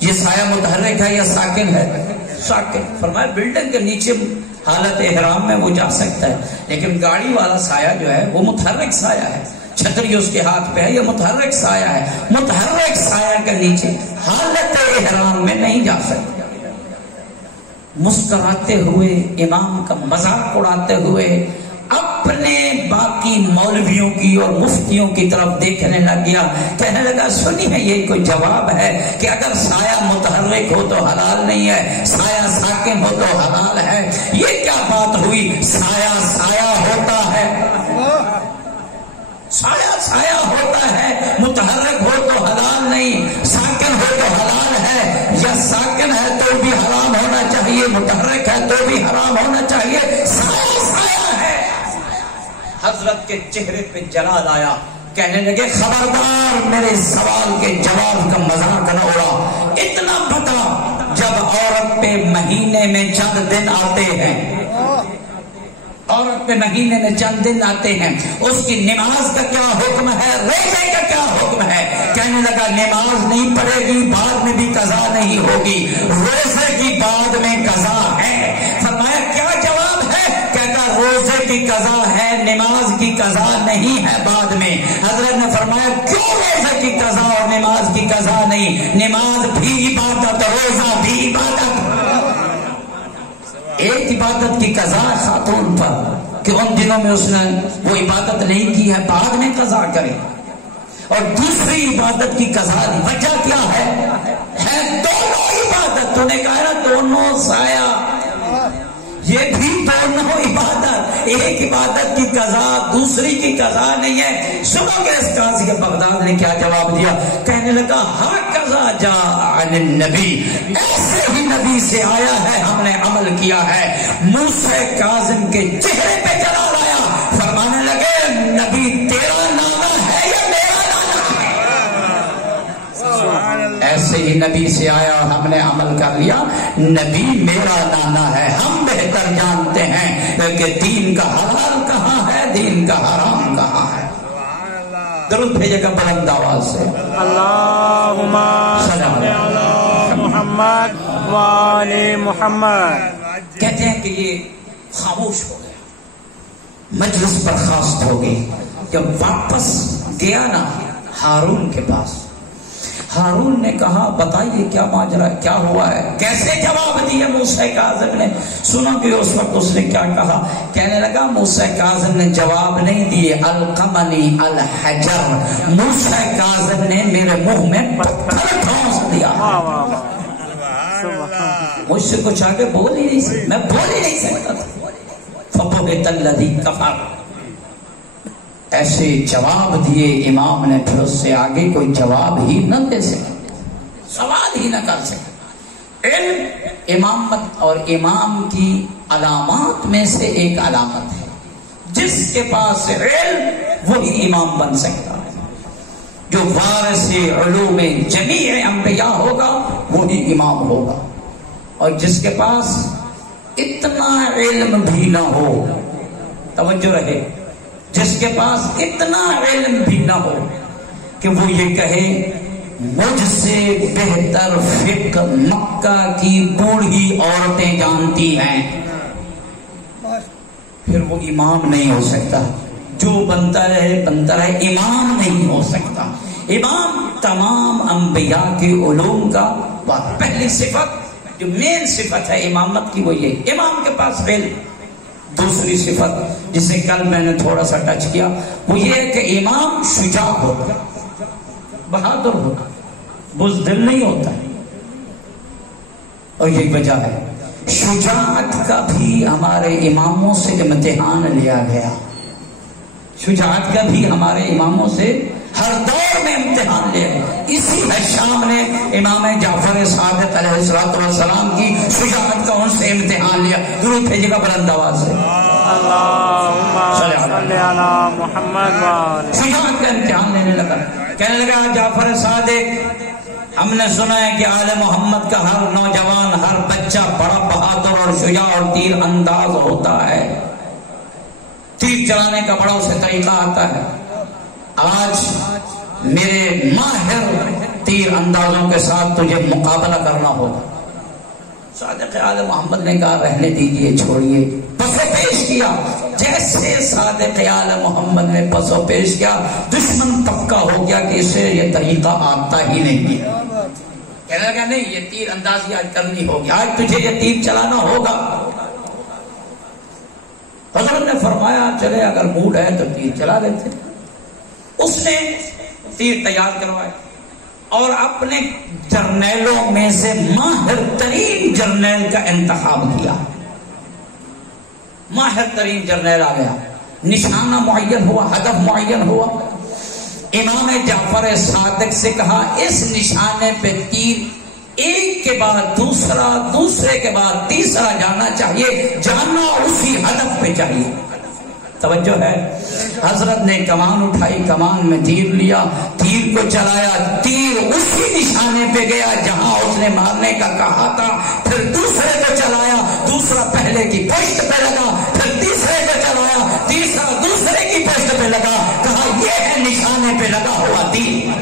یہ سایہ متحرک ہے یا ساکن ہے؟ ساکن۔ فرمایا بلڈنگ کے نیچے حالت احرام میں وہ جا سکتا ہے، لیکن گاڑی والا سایہ جو ہے وہ متحرک سایہ ہے، چھتری اس کے ہاتھ پہ ہے، یہ متحرک سایہ ہے، متحرک سایہ کے نیچے حالت احرام میں نہیں جا سکتا۔ مسکراتے ہوئے امام کا مذاق اڑاتے ہوئے اپنے باقی مولویوں کی اور مفتیوں کی طرف دیکھنے لگ گیا، کہنے لگا سنیے یہ کوئی جواب ہے کہ اگر سایہ متحرک ہو تو حلال نہیں ہے، سایہ ساکن ہو تو حلال ہے؟ یہ کیا بات ہوئی؟ سایہ سایہ ہوتا ہے، سایہ سایہ ہوتا ہے، متحرک ہو تو حلال نہیں، ساکن ہو تو حلال ہے، یا ساکن ہے تو بھی حرام ہونا چاہیے، متحرک ہے تو بھی حرام ہونا چاہیے، سایہ سایہ ہے۔ حضرت کے چہرے پہ جلال آیا، کہنے لگے خبردار میرے سوال کے جواب کا مذاق نہ اڑا، اتنا بتا جب عورت پہ مہینے میں چند دن آتے ہیں، عورت پہ مہینے میں چند دن آتے ہیں، اس کی نماز کا کیا حکم ہے، روزے کا کیا حکم ہے؟ کہنے لگا نماز نہیں پڑھے گی، بعد میں بھی قضا نہیں ہوگی، روزے کی بعد میں قضا ہے۔ فرمایا کیا جواب ہے؟ کہتا روزے کی قضا ہے، نماز کی قضا نہیں ہے بعد میں۔ حضرت نے فرمایا کیوں روزے کی قضا اور نماز کی قضا نہیں؟ نماز بھی عبادت، روزہ بھی عبادت۔ ایک عبادت کی قضا خاتون پر کہ ان دنوں میں اس نے وہ عبادت نہیں کی ہے، بعد میں قضا کرے، اور دوسری عبادت کی قضا نہیں۔ وجہ کیا ہے دونوں عبادت، تو نے کہا نا دونوں سایہ، یہ بھی دونوں عبادت، ایک عبادت کی قضا دوسری کی قضا نہیں ہے۔ سنو گے اس قاضی بغداد نے کیا جواب دیا؟ کہنے لگا ہاں قضا جا عن النبی، ایسے ہی نبی سے آیا ہے، ہم نے عمل کیا ہے۔ موسیٰ کاظم کے چہرے پہ جلال آیا، فرمانے لگے نبی تیرا نانا ہے یا میرا نانا ہے؟ ایسے ہی نبی سے آیا اور ہم نے عمل کر لیا، نبی میرا نانا ہے، ہم بہتر جانتے ہیں کہ دین کا حلال کہاں ہے، دین کا حرام کہاں ہے۔ درود بھیجے گا بلند آواز سے. اللہم صلی علی محمد و آل محمد. کہتے ہیں کہ یہ خاموش ہو گیا, مجلس برخاست ہو گئی. جب واپس گیا نا ہارون کے پاس, ہارون نے کہا بتائیے کیا ماجرا, کیا ہوا ہے, کیسے جواب دیا موسیٰ کاظم نے. سنو کہ اس وقت اس نے کیا کہا. کہنے لگا موسیٰ کاظم نے جواب نہیں دیے, القمنی الحجر, موسیٰ کاظم نے میرے منہ میں پتھر ٹھونس دیا. مجھ سے کچھ آگے بول ہی نہیں سکتا, میں بول ہی نہیں سکتا تھا. فبہت الذی کفر, ایسے جواب دیے امام نے, پھر اس سے آگے کوئی جواب ہی نہ دے سکے, سوال ہی نہ کر سکے. علم امامت اور امام کی علامات میں سے ایک علامت ہے. جس کے پاس علم وہی امام بن سکتا ہے. جو وارث علوم جمیع انبیاء ہوگا وہی امام ہوگا. اور جس کے پاس اتنا علم بھی نہ ہو, توجہ رہے, جس کے پاس اتنا علم بھی نہ ہو کہ وہ یہ کہے مجھ سے بہتر فقہ مکہ کی بوڑھی عورتیں جانتی ہیں, پھر وہ امام نہیں ہو سکتا. جو بنتا رہے بنتا رہے, امام نہیں ہو سکتا. امام تمام انبیاء کے علوم کا پہلی صفت, جو مین صفت ہے امامت کی, وہ یہ امام کے پاس علم. دوسری صفت جسے کل میں نے تھوڑا سا ٹچ کیا, وہ یہ ہے کہ امام شجاع ہوگا, بہادر ہوگا, بزدل نہیں ہوتا. اور یہ وجہ ہے شجاعت کا بھی ہمارے اماموں سے امتحان لیا گیا. شجاعت کا بھی ہمارے اماموں سے ہر دور میں امتحان لیا گیا. اسی حشام نے امام جعفر صادق علیہ السلام کی شجاعت کا ان سے امتحان لیا. درود بھیجے گا بلند آواز سے. اللہم صلی علی محمد و آل. شجاعت کا امتحان لینے لگا. کہنے لگا جعفر صادق, ہم نے سنا ہے کہ آل محمد کا ہر نوجوان, ہر بچہ بڑا بہادر اور شجاع اور تیر انداز ہوتا ہے. تیر چلانے کا بڑا اسے طریقہ آتا ہے. آج میرے ماہر تیر اندازوں کے ساتھ تجھے مقابلہ کرنا ہوگا. صادق آل محمد نے کہا رہنے دیجیے, چھوڑیے. پس و پیش کیا. جیسے صادق آل محمد نے پس و پیش کیا, دشمن پکا ہو گیا کہ اسے یہ طریقہ آتا ہی نہیں ہے. کہنے لگا نہیں, یہ تیر اندازی آج کرنی ہوگی, آج تجھے یہ تیر چلانا ہوگا. حضرت نے فرمایا چلے اگر موڈ ہے تو تیر چلا لیتے. اس نے تیر تیار کروائے اور اپنے جرنیلوں میں سے ماہر ترین جرنیل کا انتخاب کیا. ماہر ترین جرنیل آ گیا, نشانہ معین ہوا, ہدف معین ہوا. امام جعفر صادق سے کہا اس نشانے پہ تیر ایک کے بعد دوسرا, دوسرے کے بعد تیسرا جانا چاہیے, جانا اسی ہدف پہ چاہیے. توجہ ہے. حضرت نے کمان اٹھائی, کمان میں تیر لیا, تیر کو چلایا, تیر اسی نشانے پہ گیا جہاں اس نے مارنے کا کہا تھا. پھر دوسرے کو چلایا, دوسرا پہلے کی پشت پہ لگا, پھر تیسرے کو چلایا, تیسرا دوسرے کی پشت پہ لگا. کہا یہ ہے نشانے پہ لگا ہوا تیر.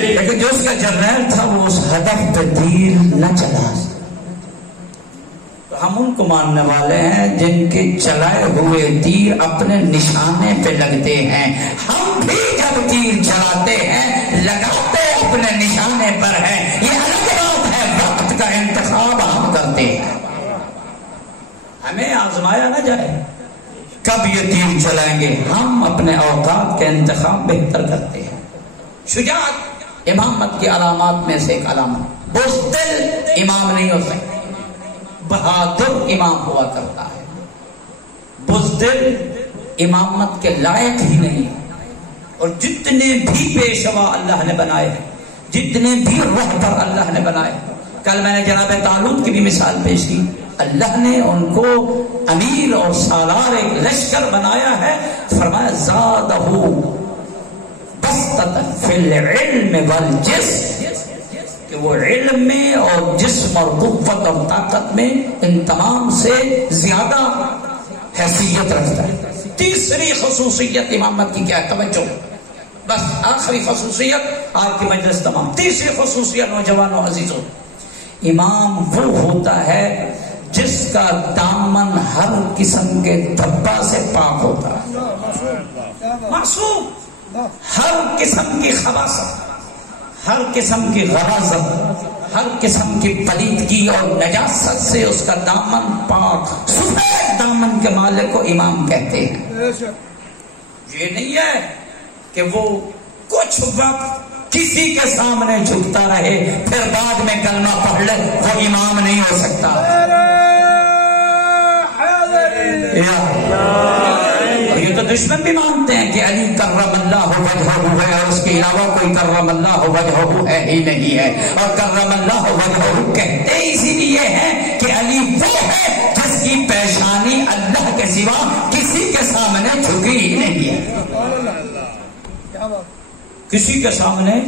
لیکن جو اس کا جرنیل تھا وہ اس ہدف پہ تیر نہ چلا. ہم ان کو ماننے والے ہیں جن کے چلائے ہوئے تیر اپنے نشانے پہ لگتے ہیں. ہم بھی جب تیر چلاتے ہیں لگاتے اپنے نشانے پر ہیں. یہ الگ بات ہے, وقت کا انتخاب ہم کرتے ہیں. ہمیں آزمایا نہ جائے کب یہ تیر چلائیں گے, ہم اپنے اوقات کے انتخاب بہتر کرتے ہیں. شجاعت امامت کی علامات میں سے ایک علامت. بزدل امام نہیں ہو سکتا, بہادر امام ہوا کرتا ہے. بزدل امامت کے لائق ہی نہیں. اور جتنے بھی پیشوا اللہ نے بنائے, جتنے بھی رہبر اللہ نے بنائے, کل میں نے جناب طالوت کی بھی مثال پیش کی. اللہ نے ان کو امیر اور سالار ایک لشکر بنایا ہے. فرمایا زادہ بسطۃ فی العلم والجسم, کہ وہ علم میں اور جسم اور قوت اور طاقت میں ان تمام سے زیادہ حیثیت رکھتا ہے. تیسری خصوصیت امامت کی کیا ہے؟ توجہ، بس آخری خصوصیت آج کی مجلس تمام. تیسری خصوصیت نوجوانوں عزیزوں، امام وہ ہوتا ہے جس کا دامن ہر قسم کے دھبا سے پاک ہوتا ہے، معصوم. ہر قسم کی خباثت، ہر قسم کی غلاظت، ہر قسم کی پلیدگی اور نجاست سے اس کا دامن پاک، سفید دامن کے مالک کو امام کہتے ہیں. یہ نہیں ہے کہ وہ کچھ وقت کسی کے سامنے جھکتا رہے پھر بعد میں کلمہ پڑھ لے، وہ امام نہیں ہو سکتا. یہ تو دشمن بھی مانتے ہیں کہ علی کرم اللہ وجہہ ہے اور اس کے علاوہ کوئی کرم اللہ وجہہ ہے ہی نہیں ہے. اور کرم اللہ وجہہ کہتے اسی لیے ہیں کہ علی وہ ہے جس کی پیشانی اللہ کے سوا کسی کے سامنے جھکی ہی نہیں ہے، کسی کے سامنے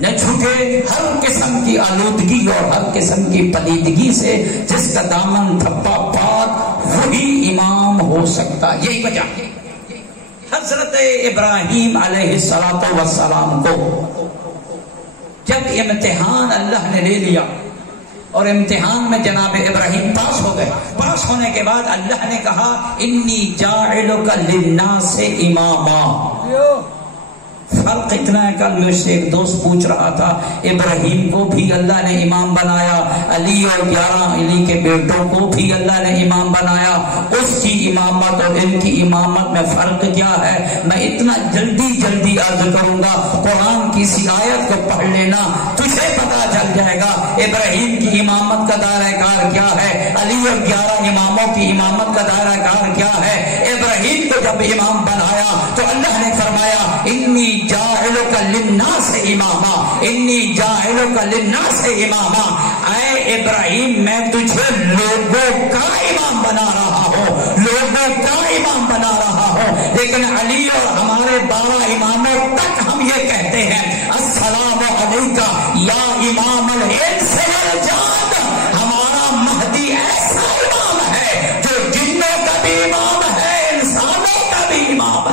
نہ جھکے. ہر قسم کی آلودگی اور ہر قسم کی پلیدگی سے جس کا دامن دھبا پاک، وہی امام ہو سکتا. یہی وجہ حضرت ابراہیم علیہ السلام کو جب امتحان اللہ نے لے لیا اور امتحان میں جناب ابراہیم پاس ہو گئے، پاس ہونے کے بعد اللہ نے کہا انی جاعلک للناس اماما. فرق اتنا ہے، کل مجھ سے ایک دوست پوچھ رہا تھا ابراہیم کو بھی اللہ نے امام بنایا، علی اور 11 علی کے بیٹوں کو بھی اللہ نے امام بنایا، اس کی امامت اور ان کی امامت میں فرق کیا ہے؟ میں اتنا جلدی عرض کروں گا، قرآن کی اسی آیت کو پڑھ لینا، تجھے پتا چل جائے گا ابراہیم کی امامت کا دائرہ کار کیا ہے، علی اور 11 اماموں کی امامت کا دائرہ کار کیا ہے. ابراہیم کو جب امام بنایا تو اللہ نے فرمایا انی جاعلک للناس اماما، انی جاعلک للناس اماما. اے ابراہیم میں تجھے لوگوں کا امام بنا رہا ہوں، لوگوں کا امام بنا رہا ہوں. لیکن علی اور ہمارے 12 اماموں تک ہم یہ کہتے ہیں السلام علیکہ یا امام الانس والجان. ہمارا مہدی ایسا امام ہے جو جنوں کا بھی امام ہے، انسانوں کا بھی امام ہے.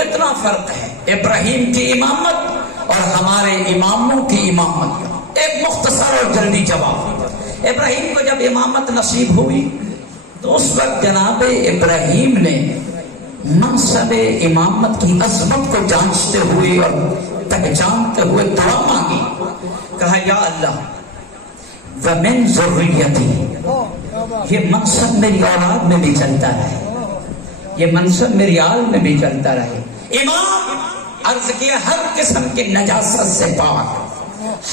اتنا فرق ہے ابراہیم کی امامت اور ہمارے اماموں کی امامت. ایک مختصر اور جلدی جواب. ابراہیم کو جب امامت نصیب ہوئی تو اس وقت جناب ابراہیم نے منصب امامت کی عظمت کو جانچتے ہوئے اور پہچانتے ہوئے دعا مانگی. کہا یا اللہ ومن ذریتی، یہ منصب میری اولاد میں بھی چلتا رہے، یہ منصب میری آل میں بھی چلتا رہے. امام عرض کیا ہر قسم کی نجاست سے پاک،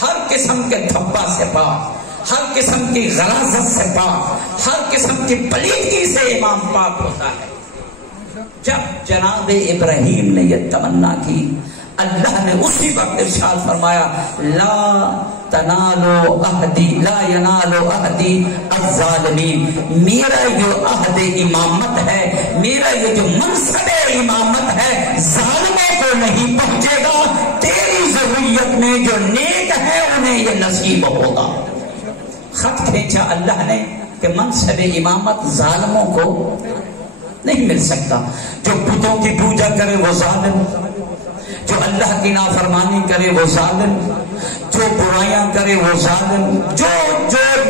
ہر قسم کے دھبا سے پاک، ہر قسم کی غلاظت سے پاک، ہر قسم کی پلیدگی سے امام پاک ہوتا ہے. جب جناب ابراہیم نے یہ تمنا کی، اللہ نے اسی وقت ارشاد فرمایا لا تنالو عہدی، لا ینالو عہدی الظالمین. میرا جو عہد امامت ہے، میرا یہ جو منصب امامت ہے، ظالموں کو نہیں پہنچے گا. تیری ضروریت میں جو نیک ہے انہیں یہ نصیب ہوگا. خط کھینچا اللہ نے کہ منصب امامت ظالموں کو نہیں مل سکتا. جو بتوں کی پوجا کرے وہ ظالم، جو اللہ کی نافرمانی کرے وہ ظالم، جو برائیاں کرے وہ ظالم، جو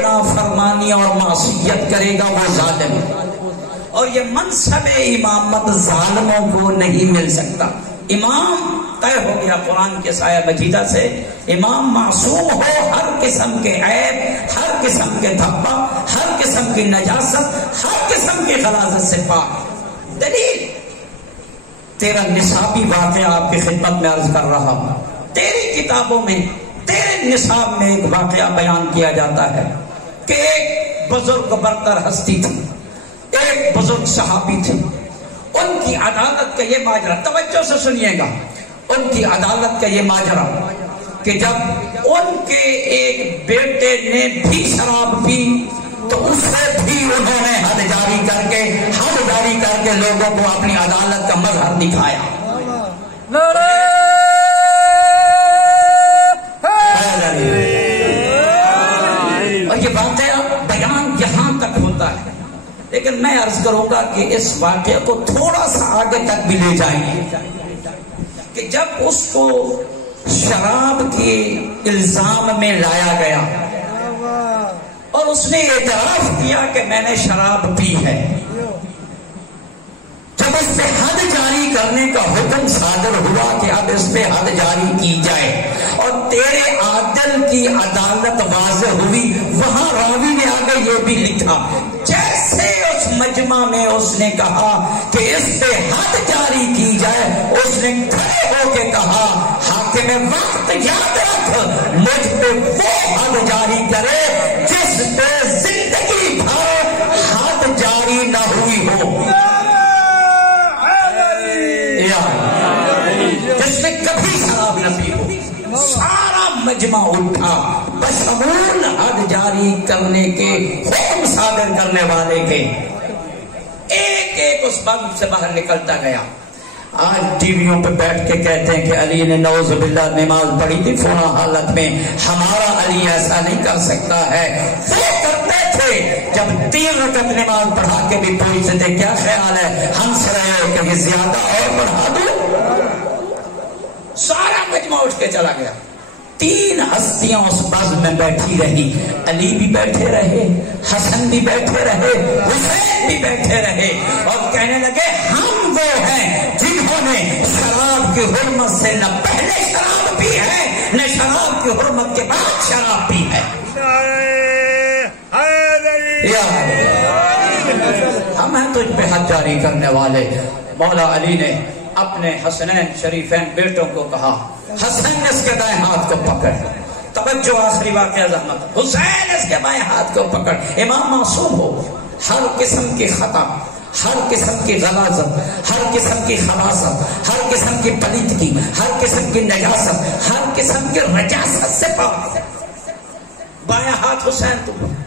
نافرمانی اور معصیت کرے گا وہ ظالم. اور یہ منصب امامت ظالموں کو نہیں مل سکتا. امام طے ہو گیا قرآن کے سایہ مجیدہ سے، امام معصوم ہو ہر قسم کے عیب، ہر قسم کے دھبا، ہر قسم کی نجاست، ہر قسم کی غلاظت سے پاک. دلیل تیرا نصابی واقعہ آپ کی خدمت میں عرض کر رہا ہوں. تیری کتابوں میں تیرے نصاب میں ایک واقعہ بیان کیا جاتا ہے کہ ایک بزرگ برتر ہستی تھی، ایک بزرگ صحابی تھی. ان کی عدالت کا یہ ماجرا، توجہ سے سنیے گا، ان کی عدالت کا یہ ماجرا کہ جب ان کے ایک بیٹے نے بھی شراب پی تو اس سے بھی انہوں نے حد جاری کر کے لوگوں کو اپنی عدالت کا مظہر دکھایا. اور یہ باتیں بیان یہاں تک ہوتا ہے، لیکن میں عرض کروں گا کہ اس واقعے کو تھوڑا سا آگے تک بھی لے جائیں گے کہ جب اس کو شراب کے الزام میں لایا گیا اور اس نے اعتراف کیا کہ میں نے شراب پی ہے، جب اس پہ حد جاری کرنے کا حکم صادر ہوا کہ اب اس پہ حد جاری کی جائے اور تیرے عادل کی عدالت واضح ہوئی، وہاں راوی نے آگے یہ بھی لکھا جیسے اس مجمع میں اس نے کہا کہ اس پہ حد جاری کی جائے، اس نے کھڑے ہو کے کہا حاکم وقت یاد رکھ مجھ پہ وہ حد جاری کرے جس پہ زندگی بھر حد جاری نہ ہوئی ہو، جس میں کبھی شراب نہ پی ہو۔ سارا مجمع اٹھا بشمول حد جاری کرنے کے حکم صادر کرنے والے کے، ایک ایک اس بند سے باہر نکلتا گیا۔ آج ٹی ویوں پہ بیٹھ کے کہتے ہیں کہ علی نے نعوذ باللہ نماز پڑھی تھی فونا حالت میں، ہمارا علی ایسا نہیں کر سکتا ہے۔ وہ کرتے تھے جب 3 رکعت نماز پڑھا کے بھی پوچھتے تھے کیا خیال ہے، ہنس رہے کہ یہ زیادہ اور بڑھا دو۔ سارا مجمع اٹھ کے چلا گیا، 3 ہستیاں اس بزم میں بیٹھی رہی، علی بھی بیٹھے رہے، حسن بھی بیٹھے رہے، حسین بھی بیٹھے رہے، اور کہنے لگے ہم وہ ہیں جنہوں نے شراب کی حرمت سے نہ پہلے شراب پی ہے نہ شراب کی حرمت کے بعد شراب پی ہے۔ ہم ہیں تجھ پہ حد جاری کرنے والے۔ مولا علی نے اپنے حسنین شریفین بیٹوں کو کہا، حسن اس کے دائیں ہاتھ کو پکڑ، توجہ آخری واقعہ زحمت، حسین اس کے بائیں ہاتھ کو پکڑ۔ امام معصوم ہو، ہر قسم کی خطا، ہر قسم کی غلاظت، ہر قسم کی خباثت، ہر قسم کی پلیدگی، ہر قسم کی نجاست، ہر قسم کی رجاست سے پاک ہے۔ بائیں ہاتھ حسین تو پکڑ،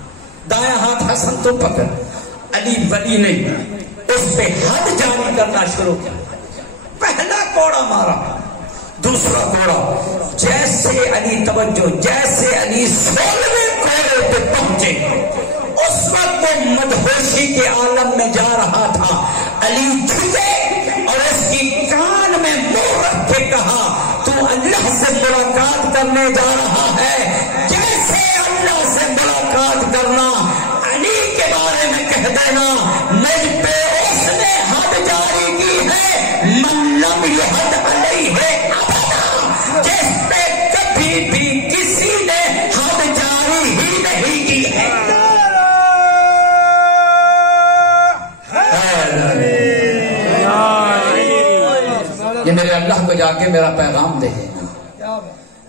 دائیں ہاتھ حسن تو پکڑ۔ علی ولی نے اس پہ حد جاری کرنا شروع کیا، پہلا کوڑا مارا، دوسرا کوڑا، جیسے علی توجہ، جیسے علی 16ویں کوڑے پہ پہنچے اس وقت وہ مدہوشی کے عالم میں جا رہا تھا۔ علی جھکے اور اس کی کان میں منہ رکھ کے کہا تو اللہ سے ملاقات کرنے جا رہا ہے، جیسے اللہ سے ملاقات کرنا علی کے بارے میں کہہ دینا مجھ پہ اس نے حد جاری کی ہے، من لم یحد علیہ ابدا، جس پہ کبھی بھی کسی نے حد جاری ہی نہیں کی ہے۔ یہ میرے اللہ کو جا کے میرا پیغام دے دینا۔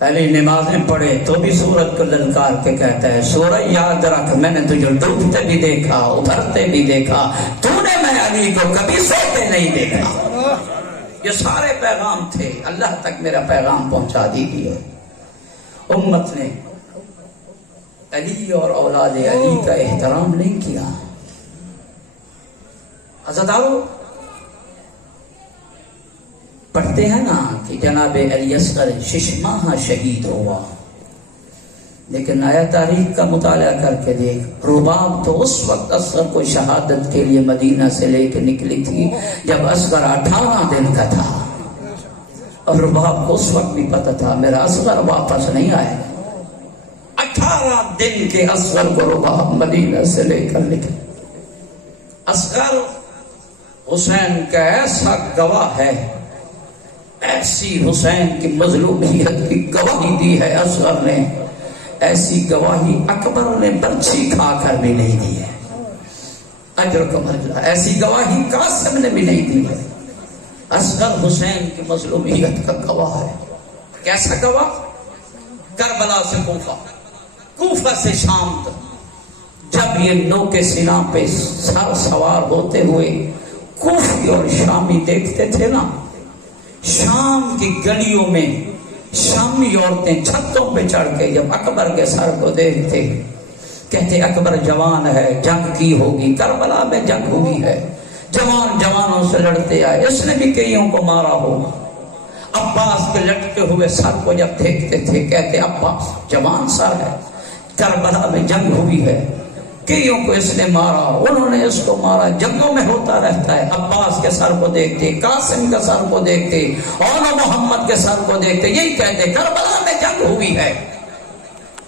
علی نمازیں پڑھے تو بھی سورج کو للکار کے کہتا ہے سورج یاد رکھ میں نے تجھے ڈوبتے بھی دیکھا، ابھرتے بھی دیکھا، تو نے میں علی کو کبھی سوتے نہیں دیکھا۔ یہ سارے پیغام تھے، اللہ تک میرا پیغام پہنچا دیجیے۔ امت نے علی اور اولاد علی کا احترام نہیں کیا۔ عزیزانو پڑھتے ہیں نا کہ جناب علی اصغر 6 ماہ شہید ہوا، لیکن آیا تاریخ کا مطالعہ کر کے دیکھ، رباب تو اس وقت اصغر کو شہادت کے لیے مدینہ سے لے کے نکلی تھی جب اصغر 18 دن کا تھا، اور رباب کو اس وقت بھی پتا تھا میرا اصغر واپس نہیں آئے گا۔ 18 دن کے اصغر کو رباب مدینہ سے لے کر نکلی۔ اصغر حسین کا ایسا گواہ ہے، ایسی حسین کی مظلومیت کی گواہی دی ہے اصغر نے، ایسی گواہی اکبر نے برچھی کھا کر بھی نہیں دی ہے، اجر کا مرجع، ایسی گواہی قاسم نے بھی نہیں دی ہے۔ اصغر حسین کی مظلومیت کا گواہ ہے۔ کیسا گواہ؟ کربلا سے کوفہ، کوفہ سے شام تک، جب یہ نو کے سینہ پہ سر سوار ہوتے ہوئے کوفی اور شامی دیکھتے تھے نا، شام کی گلیوں میں شامی عورتیں چھتوں پہ چڑھ کے جب اکبر کے سر کو دیکھتے کہتے اکبر جوان ہے، جنگ کی ہوگی، کربلا میں جنگ ہوئی ہے، جوان جوانوں سے لڑتے آئے، اس نے بھی کئیوں کو مارا ہوگا، عباس کے لٹکے ہوئے سر کو جب دیکھتے تھے کہتے عباس جوان سر ہے، کربلا میں جنگ ہوئی ہے، کئیوں کو اس نے مارا، انہوں نے اس کو مارا، جنگوں میں ہوتا رہتا ہے۔ عباس کے سر کو دیکھتے، قاسم کے سر کو دیکھتے، اور محمد کے سر کو دیکھتے، یہی کہتے کربلا میں جنگ ہوئی ہے۔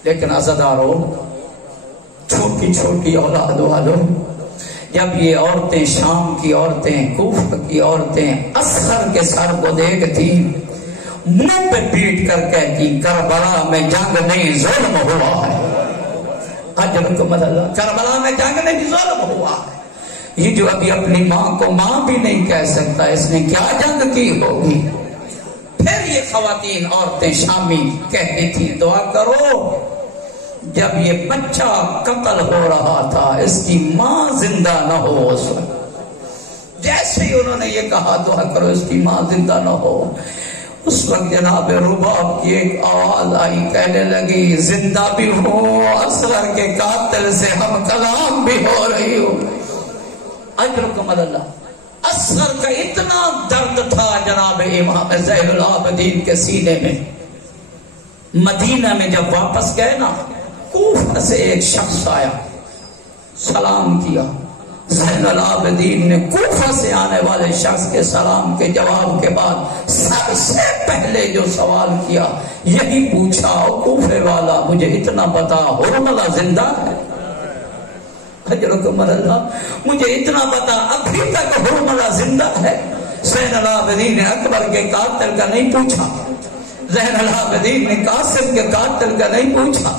لیکن عزادارو، چھوٹی چھوٹی اولاد والوں، جب یہ عورتیں شام کی عورتیں، کوفہ کی عورتیں اصغر کے سر کو دیکھتی، منہ پہ پیٹ کر کہتی کربلا میں جنگ نہیں ظلم ہوا ہے۔ اجرکم اللہ، کربلا میں جنگ نہیں ظلم ہوا ہے۔ یہ جو ابھی اپنی ماں کو ماں بھی نہیں کہہ سکتا، اس نے کیا جنگ کی ہوگی؟ پھر یہ خواتین عورتیں شامی کہتی تھی دعا کرو، جب یہ بچہ قتل ہو رہا تھا اس کی ماں زندہ نہ ہو، اس وقت جیسے ہی انہوں نے یہ کہا دعا کرو اس کی ماں زندہ نہ ہو، اس وقت جناب رباب کی ایک آواز آئی، کہنے لگی زندہ بھی ہو، اصغر کے قاتل سے ہم کلام بھی ہو رہی ہو۔ اجرکم اللہ، اصغر کا اتنا درد تھا جناب امام زین العابدین کے سینے میں۔ مدینہ میں جب واپس گئے نا، کوفہ سے ایک شخص آیا، سلام کیا۔ زین العابدین نے کوفہ سے آنے والے شخص کے سلام کے جواب کے بعد سب سے پہلے جو سوال کیا یہی پوچھا، او کوفے والا مجھے اتنا بتا، حرملہ زندہ ہے؟ اجرکم اللہ، مجھے اتنا بتا ابھی تک حرملہ زندہ ہے؟ زین العابدین نے اکبر کے قاتل کا نہیں پوچھا، زین العابدین نے قاسم کے قاتل کا نہیں پوچھا،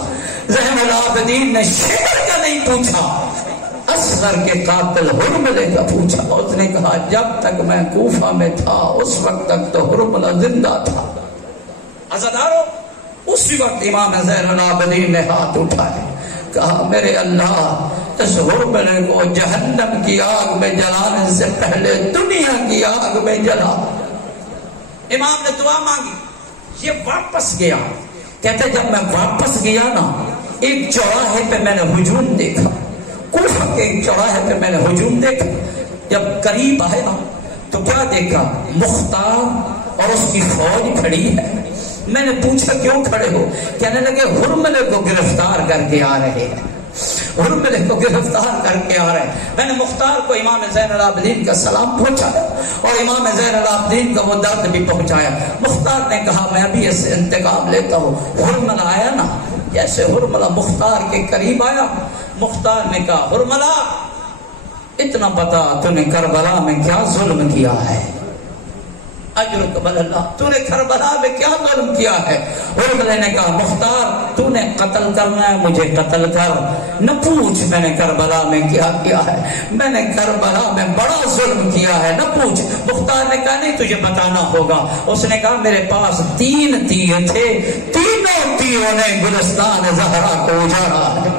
زین العابدین نے شہر کا نہیں پوچھا، اصغر کے قاتل حرملہ کا پوچھا۔ اس نے کہا جب تک میں کوفہ میں تھا اس وقت تک تو حرملہ زندہ تھا۔ عزادارو، اسی وقت امام زین العابدین نے ہاتھ اٹھائے، کہا میرے اللہ اس حرملہ کو جہنم کی آگ میں جلانے سے پہلے دنیا کی آگ میں جلا۔ امام نے دعا مانگی، یہ واپس گیا، کہتے جب میں واپس گیا نا، ایک چوراہے پہ میں نے ہجوم دیکھا، کوفہ کے ایک چوراہے پہ میں نے ہجوم دیکھا۔ جب قریب آیا تو کیا دیکھا؟ مختار اور اس کی فوج کھڑی ہے۔ میں نے پوچھا کیوں کھڑے ہو؟ کہنے لگے حرملہ کو گرفتار کر کے آ رہے ہیں، حرملہ کو گرفتار کر کے آ رہے ہیں۔ میں نے مختار کو امام زین العابدین کا سلام پہنچایا اور امام زین العابدین کا وہ درد بھی پہنچایا۔ مختار نے کہا میں ابھی اس سے انتقام لیتا ہوں۔ حرملہ آیا نا، جیسے حرملہ مختار کے قریب آیا، مختار نے کہا حرملہ اتنا بتا تو نے کربلا میں کیا ظلم کیا ہے؟ اجرکم اللہ، تو نے کربلا میں کیا ظلم کیا ہے؟ حرملہ نے کہا مختار تو نے قتل کرنا ہے مجھے قتل کر، نہ پوچھ میں نے کربلا میں کیا کیا ہے، میں نے کربلا میں بڑا ظلم کیا ہے، نہ پوچھ۔ مختار نے کہا نہیں تجھے بتانا ہوگا۔ اس نے کہا میرے پاس 3 تیر تھے، تینوں تیروں نے گلستان زہرا کو اجاڑا ہے،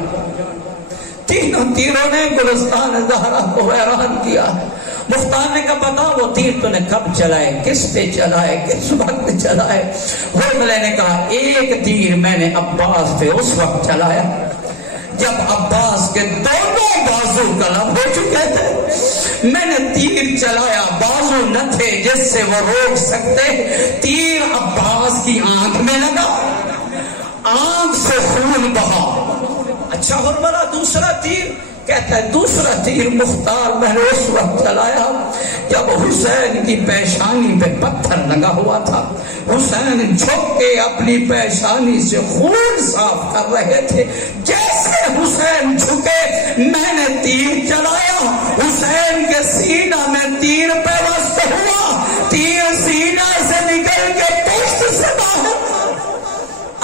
تینوں تیروں نے گلستان زہرا کو ویران کیا ہے۔ مختار نے کہا بتا وہ تیر تو نے کب چلائے، کس پہ چلائے، کس وقت چلائے؟ حرملہ نے کہا ایک تیر میں نے عباس پہ اس وقت چلایا جب عباس کے دونوں بازو قلم ہو چکے تھے، میں نے تیر چلایا، بازو نہ تھے جس سے وہ روک سکتے، تیر عباس کی آنکھ میں لگا، آنکھ سے خون بہا۔ اچھا حرملہ دوسرا تیر؟ کہتا ہے دوسرا تیر مختار میں نے اس وقت چلایا جب حسین کی پیشانی پہ پتھر لگا ہوا تھا، حسین جھک کے اپنی پیشانی سے خون صاف کر رہے تھے، جیسے حسین جھکے میں نے تیر چلایا، حسین کے سینہ میں تیر پیوست ہوا، تیر سینہ سے نکل کے پشت سے باہر۔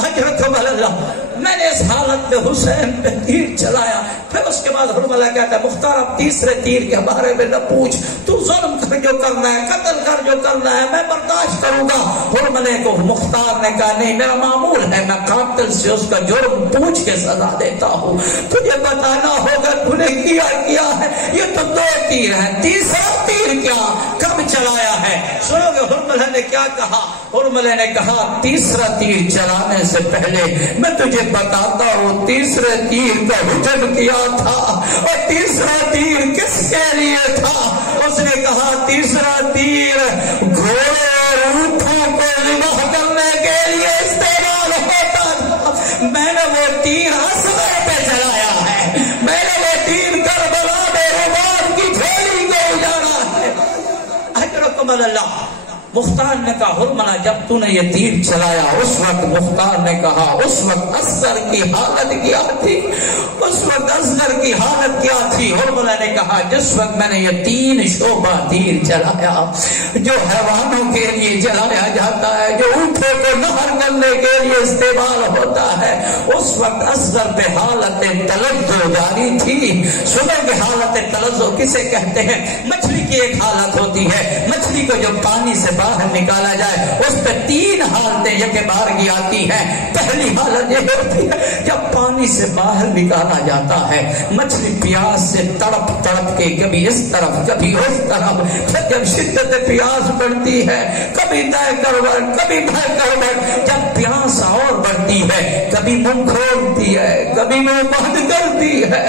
اجرکم اللہ، میں نے اس حالت میں حسین پہ تیر چلایا۔ پھر اس کے بعد حرملہ کہتا ہے مختار اب تیسرے تیر کے بارے میں نہ پوچھ، تو ظلم کر جو کرنا ہے، قتل کر جو کرنا ہے، میں برداشت کروں گا۔ حرملہ کو مختار نے کہا نہیں میرا معمول ہے، میں قاتل سے اس کا جرم پوچھ کے سزا دیتا ہوں، تجھے بتانا ہوگا تو نے کیا ہے۔ یہ تو 2 تیر ہیں، تیسرا تیر کیا کب چلایا ہے؟ سنو گے حرملہ نے کیا کہا؟ حرملہ نے کہا تیسرا تیر چلانے سے پہلے میں تجھے بتاتا ہوں تیسرے تیر کا حجم کیا تھا اور تیسرا تیر کس کے لیے تھا؟ اس نے کہا تیسرا تیر گھوڑے اور اونٹوں کو حرمل اللہ. مختار نے کہا حرملہ جب تو نے یہ تیر چلایا اس وقت مختار نے کہا اس وقت اصغر کی حالت کیا تھی؟ اس وقت اصغر کی حالت کیا تھی؟ حرملہ نے کہا جس وقت میں نے یہ 3 شعبہ تیر چلایا جو حیوانوں کے لیے چلایا جاتا ہے، جو اونٹوں کو نہر کرنے کے لیے استعمال ہوتا ہے، اس وقت اصغر پہ حالت تلذذ جاری تھی. سنیں گے حالت تلذذ کسے کہتے ہیں؟ مچھلی کی ایک حالت ہوتی ہے، مچھلی کو جب پانی سے باہر نکالا جائے اس پہ 3 حالتیں یکے بارگی آتی ہیں. پہلی حالت یہ ہوتی ہے جب پانی سے باہر نکالا جاتا ہے مچھلی پیاس سے تڑپ تڑپ کے کبھی اس طرف کبھی اس طرف، پھر جب شدت پیاس بڑھتی ہے کبھی دائیں کروٹ کبھی بائیں کروٹ، جب پیاس اور بڑھتی ہے کبھی منہ کھولتی ہے کبھی منہ بند کرتی ہے.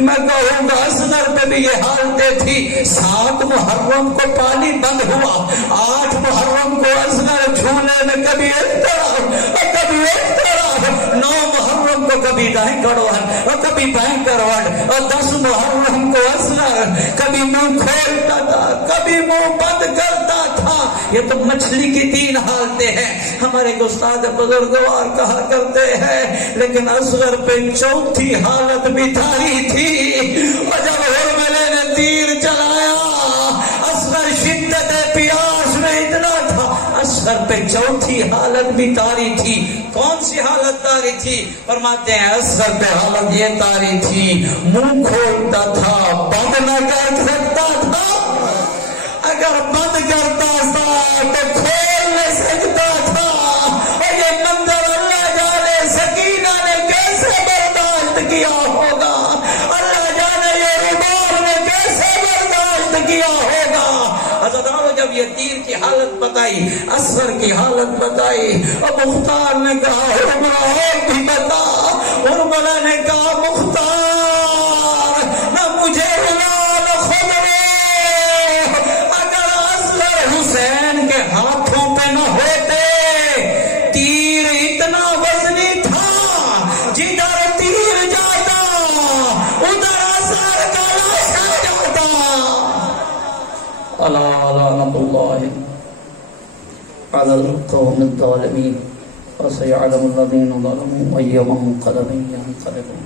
میں کہوں گا اصغر پہ بھی یہ حالتیں تھی. 7 محرم کو پانی بند ہوا، 8 محرم کو اصغر جھولے میں کبھی اس طرف اور کبھی اس طرف، 9 محرم کو کبھی دائیں کروٹ اور کبھی بائیں کروٹ، اور 10 محرم کو اصغر کبھی منہ کھولتا تھا کبھی منہ بند کرتا تھا. یہ تو مچھلی کی 3 حالتیں ہیں. ہمارے استاد بزرگوار کہا کرتے ہیں لیکن اصغر پہ 4تھی حالت بھی تاری تھی. اور جب حرملے نے تیر چلایا اصغر شدت پیاس میں اتنا تھا، اصغر پہ 4تھی حالت بھی تاری تھی. کون سی حالت تاری تھی؟ فرماتے ہیں اصغر پہ حالت یہ تاری تھی منہ کھولتا تھا بند نہ کر سکتا تھا، اگر بند کرتا تھا تو کھول نہ سکتا تھا. اور یہ منظر اللہ جانے سکینہ نے کیسے برداشت کیا ہوگا، اللہ جانے یہ رباب نے کیسے برداشت کیا ہوگا. حضرات جب یہ تیر کی حالت بتائی، اصغر کی حالت بتائی، اور مختار نے کہا حرملہ اور بھی بتا. حرملہ نے کہا مختار نہ مجھے رلا نہ خود رے، اگر اصغر حسین کے ہاتھوں پہ نہ ہوتے، تیر اتنا وزنی تھا جدھر تیر جاتا ادھر اصغر کا لاش آ جاتا. الا لعنت اللہ علی القوم الظالمین وسيعلم الذين ظلموا أي منقلب ينقلبون.